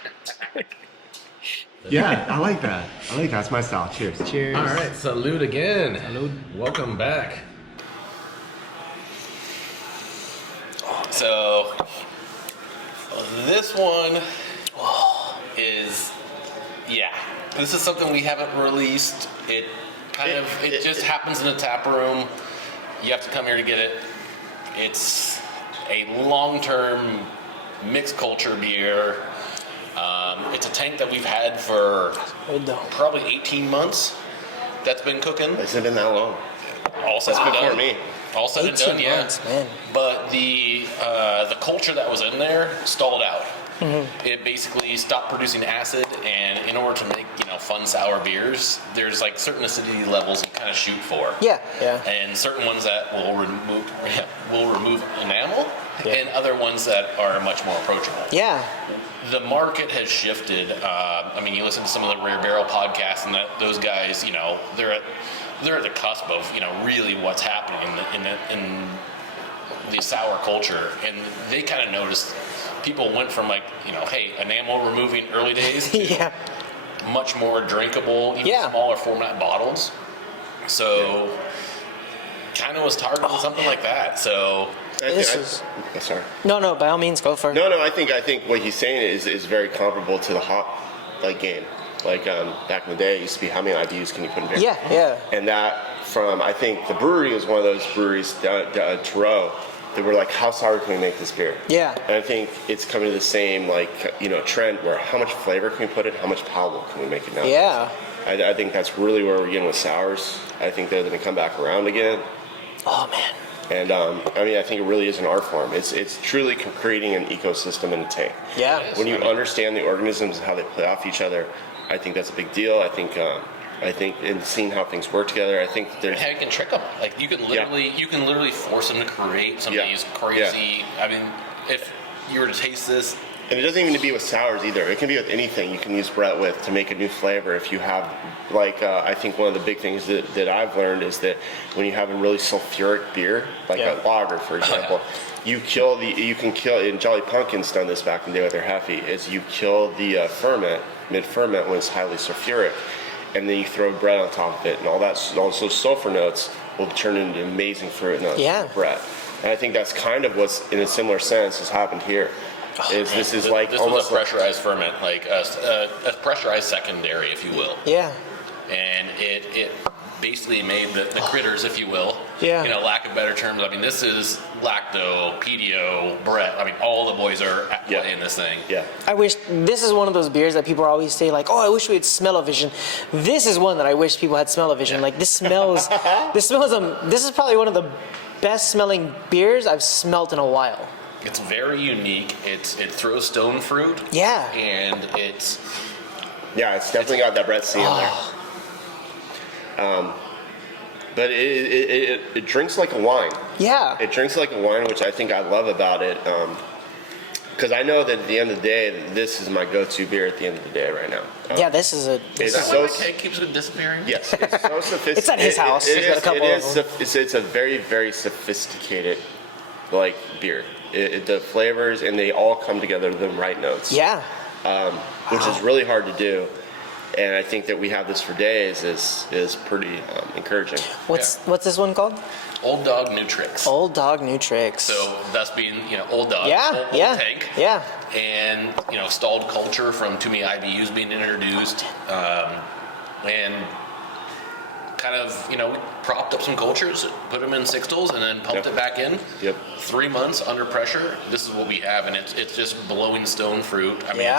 Yeah, I like that. That's my style. Cheers. Cheers. All right, salute again. Salute. Welcome back. So, this one is, this is something we haven't released. It just happens in a tap room. You have to come here to get it. It's a long-term mixed culture beer. It's a tank that we've had for probably 18 months. That's been cooking. Has it been that long? All said and done. Me. All said and done, 18 months, man. But the culture that was in there stalled out. Mm-hmm. It basically stopped producing acid, and in order to make fun sour beers, there's like certain acidity levels you kind of shoot for. Yeah. And certain ones that will remove enamel, and other ones that are much more approachable. Yeah. The market has shifted. You listen to some of the Rare Barrel podcasts, and those guys, they're at the cusp of really what's happening in the sour culture, and they kind of noticed people went from hey, enamel removing early days to much more drinkable, smaller format bottles. So kind of was targeting something like that. So Sorry. No, by all means, go for it. No, I think what he's saying is very comparable to the hop like game. Like back in the day, it used to be how many IBUs can you put in beer? Yeah. And that I think the brewery is one of those breweries, Thoreau, that were like, how sour can we make this beer? Yeah. And I think it's coming to the same trend where how much flavor can we put in, how much palatable can we make it now? Yeah. I think that's really where we're getting with sours. I think they're going to come back around again. Oh man. And I think it really is an art form. It's truly creating an ecosystem in a tank. Yeah. When you understand the organisms and how they play off each other, I think that's a big deal. I think in seeing how things work together, I think there's. How you can trick them. Like you can literally force them to create some of these crazy. I mean, if you were to taste this. And it doesn't even need to be with sours either. It can be with anything you can use Brett with to make a new flavor. If you have, I think one of the big things that I've learned is that when you have a really sulfuric beer, like a lager, for example, you can kill, and Jolly Pumpkin's done this back in the day with their Heffy, is you kill the mid-ferment when it's highly sulfuric, and then you throw Brett on top of it, and all those sulfur notes will turn into amazing fruit notes for Brett. And I think that's kind of what's, in a similar sense, has happened here. This was a pressurized ferment, like a pressurized secondary, if you will. Yeah. And it basically made the critters, if you will. Yeah. Lack of better terms. I mean, this is Lacto, Pedio, Brett. I mean, all the boys are at play in this thing. Yeah. I wish this is one of those beers that people always say like, oh, I wish we had smell-o-vision. This is one that I wish people had smell-o-vision. Yeah. Like this smells. This is probably one of the best smelling beers I've smelt in a while. It's very unique. It throws stone fruit. Yeah. And it's definitely got that Brett C in there. But it drinks like a wine. Yeah. It drinks like a wine, which I think I love about it. Because I know that at the end of the day, this is my go-to beer at the end of the day right now. This is so cake keeps disappearing. Yes, it's so sophisticated. It's at his house. He's got a couple of them. It's a very, very sophisticated beer. The flavors, and they all come together with the right notes. Yeah. Which is really hard to do. And I think that we have this for days is pretty encouraging. What's this one called? Old Dog New Tricks. Old Dog New Tricks. So that's being Old Dog. Old Tank. Yeah. And stalled culture from too many IBUs being introduced, and kind of we propped up some cultures, put them in sixtals, and then pumped it back in. Yep. 3 months under pressure. This is what we have, and it's just blowing stone fruit. I mean,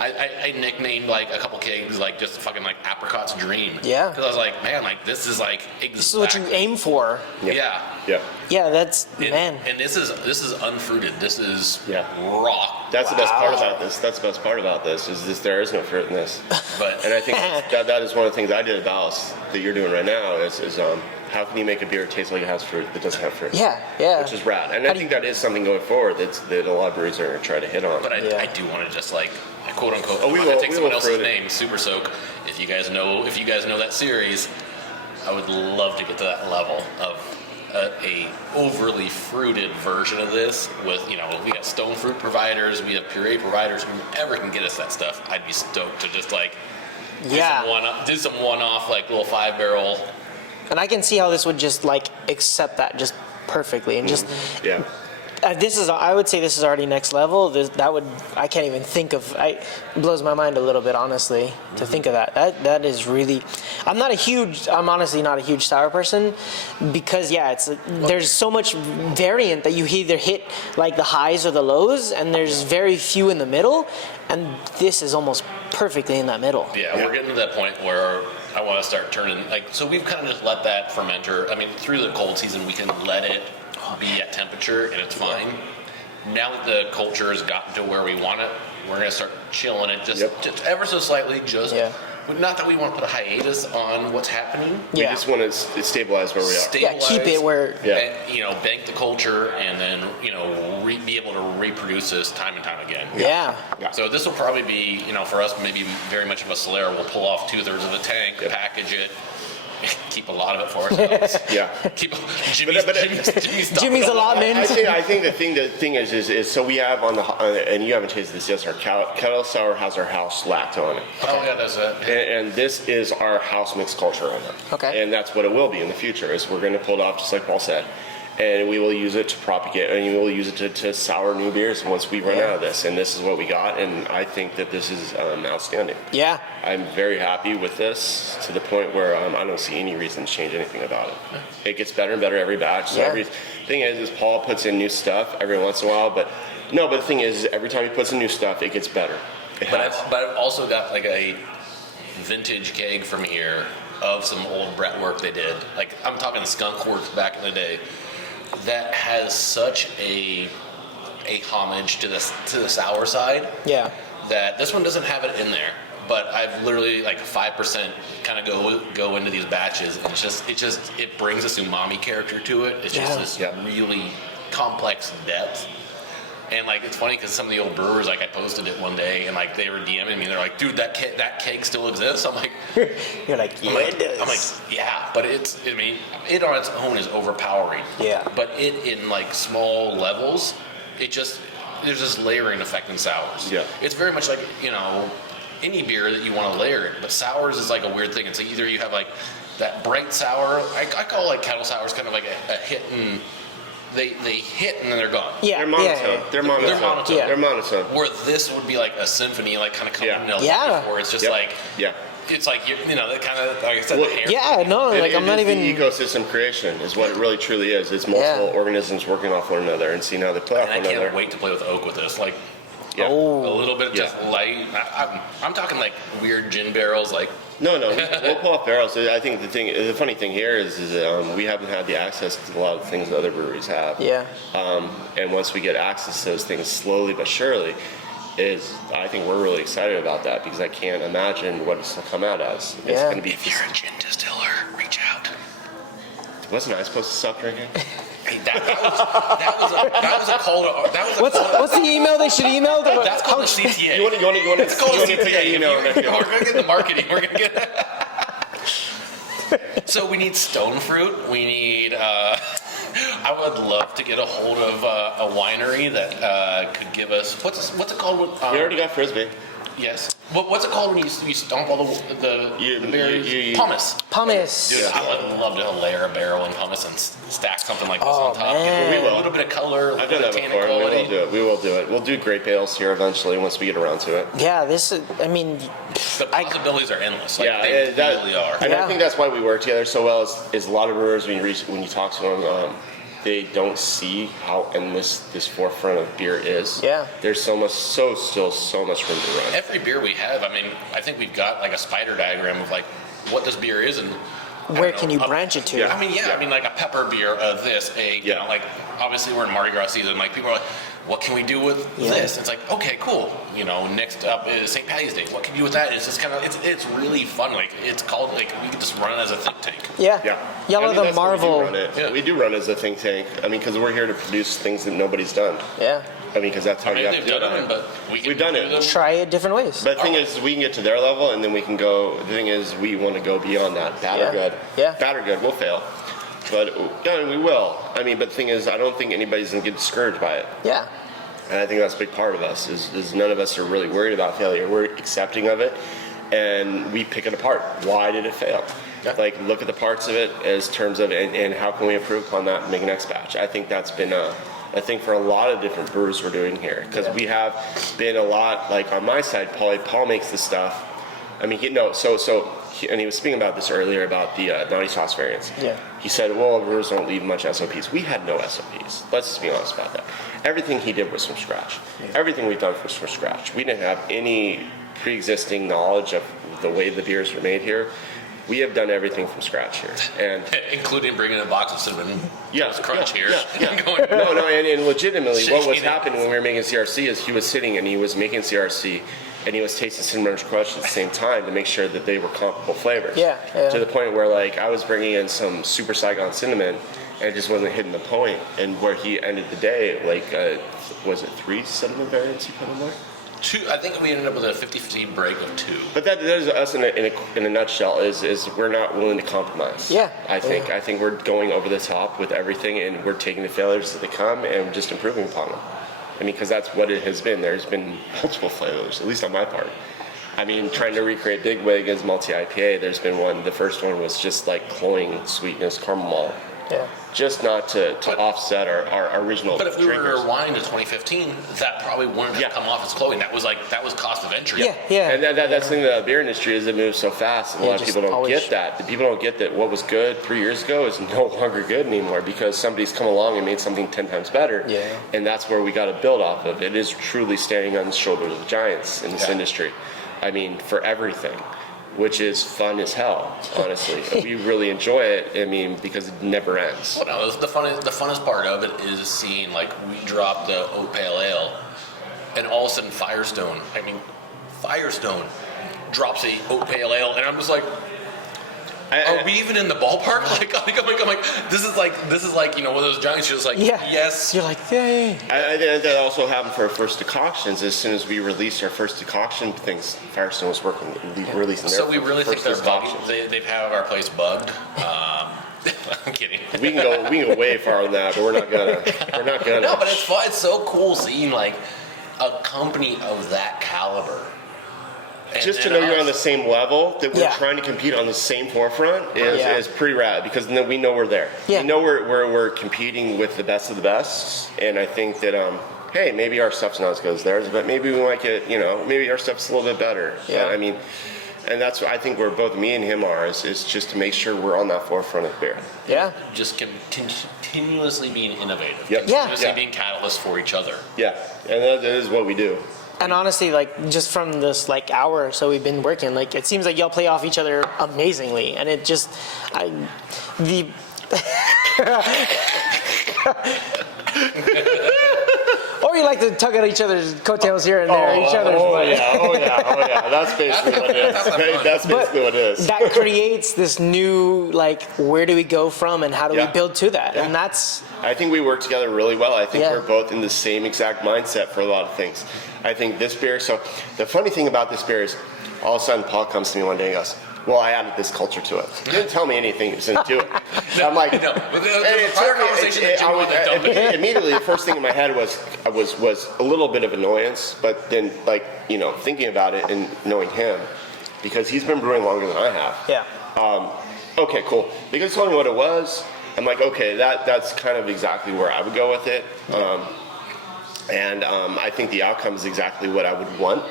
I nicknamed a couple kegs just fucking Apricot's Dream. Yeah. Because I was like, man, this is this is what you aim for. Yeah. Yeah, that's man. And this is unfruited. This is raw. That's the best part about this. That's the best part about this is there is no fruit in this. And I think that is one of the things I did at Dallas that you're doing right now is how can you make a beer taste like it has fruit that doesn't have fruit? Yeah. Which is rad. And I think that is something going forward that a lot of breweries are going to try to hit on. But I do want to just quote unquote. Oh, we will. Take someone else's name, Super Soak. If you guys know that series, I would love to get to that level of a overly fruited version of this. With we got stone fruit providers, we have puree providers, whoever can get us that stuff. I'd be stoked to just do some one-off little 5-barrel. And I can see how this would just accept that just perfectly and just I would say this is already next level. I can't even think of. It blows my mind a little bit, honestly, to think of that. That is really. I'm honestly not a huge sour person, because there's so much variant that you either hit the highs or the lows, and there's very few in the middle, and this is almost perfectly in that middle. Yeah, we're getting to that point where I want to start turning so we've kind of just let that fermenter. I mean, through the cold season, we can let it be at temperature and it's fine. Now that the culture has gotten to where we want it, we're going to start chilling it just ever so slightly. Not that we want to put a hiatus on what's happening. We just want to stabilize where we are. Keep it where. Bank the culture and then be able to reproduce this time and time again. So this will probably be for us maybe very much of a Solera. We'll pull off 2/3 of the tank, package it. Keep a lot of it for ourselves. Keep Jimmy's allotment. I think the thing is so we have on the and you haven't tasted this yet. Our kettle sour has our house lacto on it. Oh yeah, that's it. And this is our house mixed culture on it. Okay. And that's what it will be in the future. Is we're going to pull it off just like Paul said. and we will use it to propagate, and we will use it to sour new beers once we run out of this. And this is what we got, and I think that this is outstanding. Yeah. I'm very happy with this to the point where I don't see any reason to change anything about it. It gets better and better every batch. So every thing is Paul puts in new stuff every once in a while, but the thing is every time he puts in new stuff, it gets better. But I've also got like a vintage keg from here of some old Brett work they did. Like I'm talking Skunk Works back in the day. That has such a homage to the sour side. Yeah. That this one doesn't have it in there. But I've literally like 5% kind of go into these batches. And it brings this umami character to it. It's just this really complex depth. And like it's funny because some of the old brewers, like I posted it one day, and like they were DMing me. They're like, "Dude, that keg still exists." I'm like, "You're like, yeah, it does." I'm like, "Yeah," but it on its own is overpowering. Yeah. But it in like small levels, there's this layering effect in sours. Yeah. It's very much like any beer that you want to layer it, but sours is like a weird thing. It's like either you have like that bright sour. I call like kettle sours kind of like a hit and. They hit and then they're gone. Yeah, they're monotone. They're monotone. Yeah. They're monotone. Where this would be like a symphony, like kind of coming into life, where it's just like it's like that kind of like I said. I'm not even. The ecosystem creation is what it really truly is. It's multiple organisms working off one another and seeing how they play off one another. I can't wait to play with oak with this. Like a little bit just light. I'm talking like weird gin barrels, like. No, we'll pull off barrels. I think the funny thing here is we haven't had the access to a lot of things that other breweries have. Yeah. And once we get access to those things slowly but surely, I think we're really excited about that because I can't imagine what it's going to come out as. It's going to be. If you're a gin distiller, reach out. Wasn't I supposed to stop drinking? That was a call to. What's the email they should email? That's called the CTA. You want to CTA email? We're gonna get the marketing. We're gonna get. So we need stone fruit. We need. I would love to get a hold of a winery that could give us what's it called? We already got Frisbee. Yes. What's it called when you stomp all the berries? Pumice. Pumice. Dude, I would love to layer a barrel in pumice and stack something like this on top. Man. We will. A little bit of color. I've done that before. We will do it. We'll do grape ales here eventually once we get around to it. Yeah, the possibilities are endless. Like, they really are. And I think that's why we work together so well. Is a lot of brewers when you talk to them. They don't see how endless this forefront of beer is. Yeah. There's still so much room to run. Every beer we have, I think we've got like a spider diagram of like what this beer is and where can you branch it to? Yeah. Like a pepper beer, like obviously we're in Mardi Gras season. Like people are like, what can we do with this? It's like, okay, cool. Next up is St. Patty's Day. What can you do with that? It's just kind of, it's really fun. Like it's called, like we can just run it as a think tank. Yeah. Y'all are the Marvel. We do run it as a think tank. Because we're here to produce things that nobody's done. Yeah. Because that's how you have to do it. But we've done it. Try it different ways. But the thing is, we can get to their level, and then we can go. The thing is, we want to go beyond that. Bad or good. Yeah. Bad or good, we'll fail. But we will. But the thing is, I don't think anybody's going to get discouraged by it. Yeah. And I think that's a big part of us, is none of us are really worried about failure. We're accepting of it, and we pick it apart. Why did it fail? Yeah. Like, look at the parts of it as terms of, and how can we improve upon that and make a next batch? I think that's been I think for a lot of different brewers we're doing here, because we have been a lot, like on my side, Paul makes this stuff. And he was speaking about this earlier about the naughty sauce variants. Yeah. He said, well, brewers don't leave much SOPs. We had no SOPs. Let's just be honest about that. Everything he did was from scratch. Yeah. Everything we've done was from scratch. We didn't have any pre-existing knowledge of the way the beers were made here. We have done everything from scratch here, and including bringing a box of cinnamon crunch here. And legitimately, what was happening when we were making CRC is he was sitting and he was making CRC, and he was tasting cinnamon crunch at the same time to make sure that they were comparable flavors. Yeah. To the point where I was bringing in some Super Saigon cinnamon, and it just wasn't hitting the point. And where he ended the day, was it 3 cinnamon variants he put in there? 2. I think we ended up with a 50-50 break of 2. But that is us in a nutshell. Is we're not willing to compromise. Yeah. I think we're going over the top with everything, and we're taking the failures as they come and just improving upon them. Because that's what it has been. There's been multiple failures, at least on my part. Trying to recreate Big Wig as multi-IPA, there's been one. The first one was just like cloying sweetness, caramel malt. Yeah. just not to offset our original. But if we drinkers. were to rewind to 2015, that probably wouldn't have come off as clothing. That was cost of entry. Yeah. And that's the thing about the beer industry is it moves so fast. And a lot of people don't get that. The people don't get that what was good 3 years ago is no longer good anymore because somebody's come along and made something 10 times better. Yeah. And that's where we got to build off of. It is truly standing on the shoulders of giants in this industry. I mean, for everything. Which is fun as hell, honestly. We really enjoy it. I mean, because it never ends. Well, no, the funnest part of it is seeing like we drop the oat pale ale, and all of a sudden Firestone drops a oat pale ale, and I'm just like, are we even in the ballpark? I'm like, this is like one of those giants. You're just like, yes. You're like, yay. I think that also happened for our first decoctions. As soon as we released our first decoction things, Firestone was releasing their So we really think first they're bugged. decoctions. They've had our place bugged. I'm kidding. We can go way far on that, but we're not gonna. No, but it's fun. It's so cool seeing like a company of that caliber. Just to know you're on the same level, that we're trying to compete on the same forefront is pretty rad because then we know we're there. Yeah. We know we're competing with the best of the best, and I think that hey, maybe our stuff's not as good as theirs, but maybe we might get maybe our stuff's a little bit better. Yeah. I mean, and that's what I think where both me and him are is just to make sure we're on that forefront of beer. Yeah. Just continuously being innovative. Yep. Continuously being catalysts for each other. Yeah, and that is what we do. And honestly, like just from this like hour or so we've been working, like it seems like y'all play off each other amazingly, and it just, or you like to tug at each other's coattails here and there. Yeah. That's basically what it is. That's basically what it is. That creates this new like, where do we go from, and how do we build to that? And that's. I think we work together really well. I think we're both in the same exact mindset for a lot of things. I think this beer, so the funny thing about this beer is all of a sudden Paul comes to me one day and goes, well, I added this culture to it. He didn't tell me anything, he was into it. I'm like, immediately the first thing in my head was a little bit of annoyance, but then like, thinking about it and knowing him, because he's been brewing longer than I have. Yeah. Okay, cool. Because he told me what it was, I'm like, okay, that's kind of exactly where I would go with it. And I think the outcome is exactly what I would want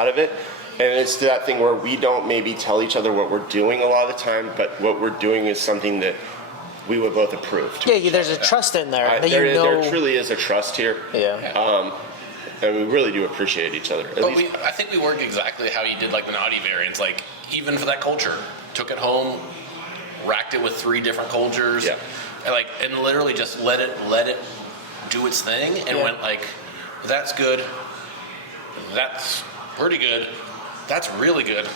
out of it. And it's that thing where we don't maybe tell each other what we're doing a lot of the time, but what we're doing is something that we would both approve. There's a trust in there. There truly is a trust here. Yeah. And we really do appreciate each other. I think we worked exactly how you did like the naughty variants, like even for that culture. Took it home, racked it with 3 different cultures, and literally just let it do its thing, and went like, that's good, that's pretty good, that's really good.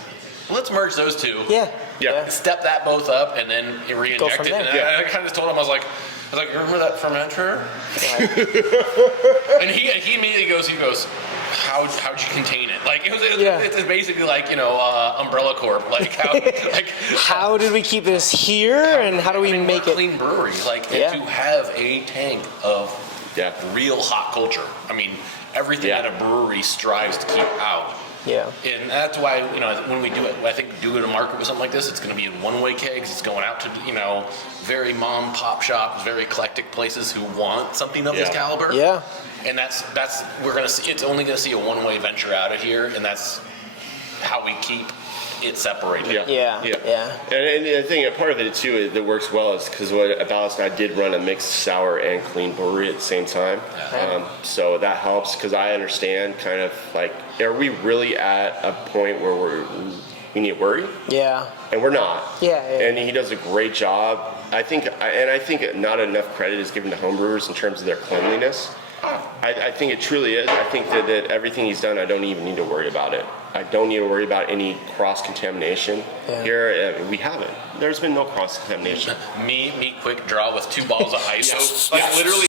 Let's merge those two. Yeah. Step that both up, and then re-inject it. And I kind of just told him, I was like, remember that fermenter? And he immediately goes, how'd you contain it? Like it's basically like Umbrella Corp. Like how did we keep this here, and how do we make it clean brewery? Like to have a tank of real hot culture. I mean, everything that a brewery strives to keep out. Yeah. And that's why, when we do it, I think do it a market with something like this, it's going to be in one-way kegs. It's going out to, very mom pop shops, very eclectic places who want something of this caliber. Yeah. And that's we're going to see, it's only going to see a one-way venture out of here, and that's how we keep it separated. Yeah. And I think part of it too that works well is because what Ballast and I did run a mixed sour and clean brewery at the same time. So that helps because I understand kind of like, are we really at a point where we need to worry? Yeah. And we're not. Yeah. And he does a great job. I think not enough credit is given to homebrewers in terms of their cleanliness. I think it truly is. I think that everything he's done, I don't even need to worry about it. I don't need to worry about any cross-contamination. Here, we haven't. There's been no cross-contamination. Me quick draw with 2 balls of iso. Literally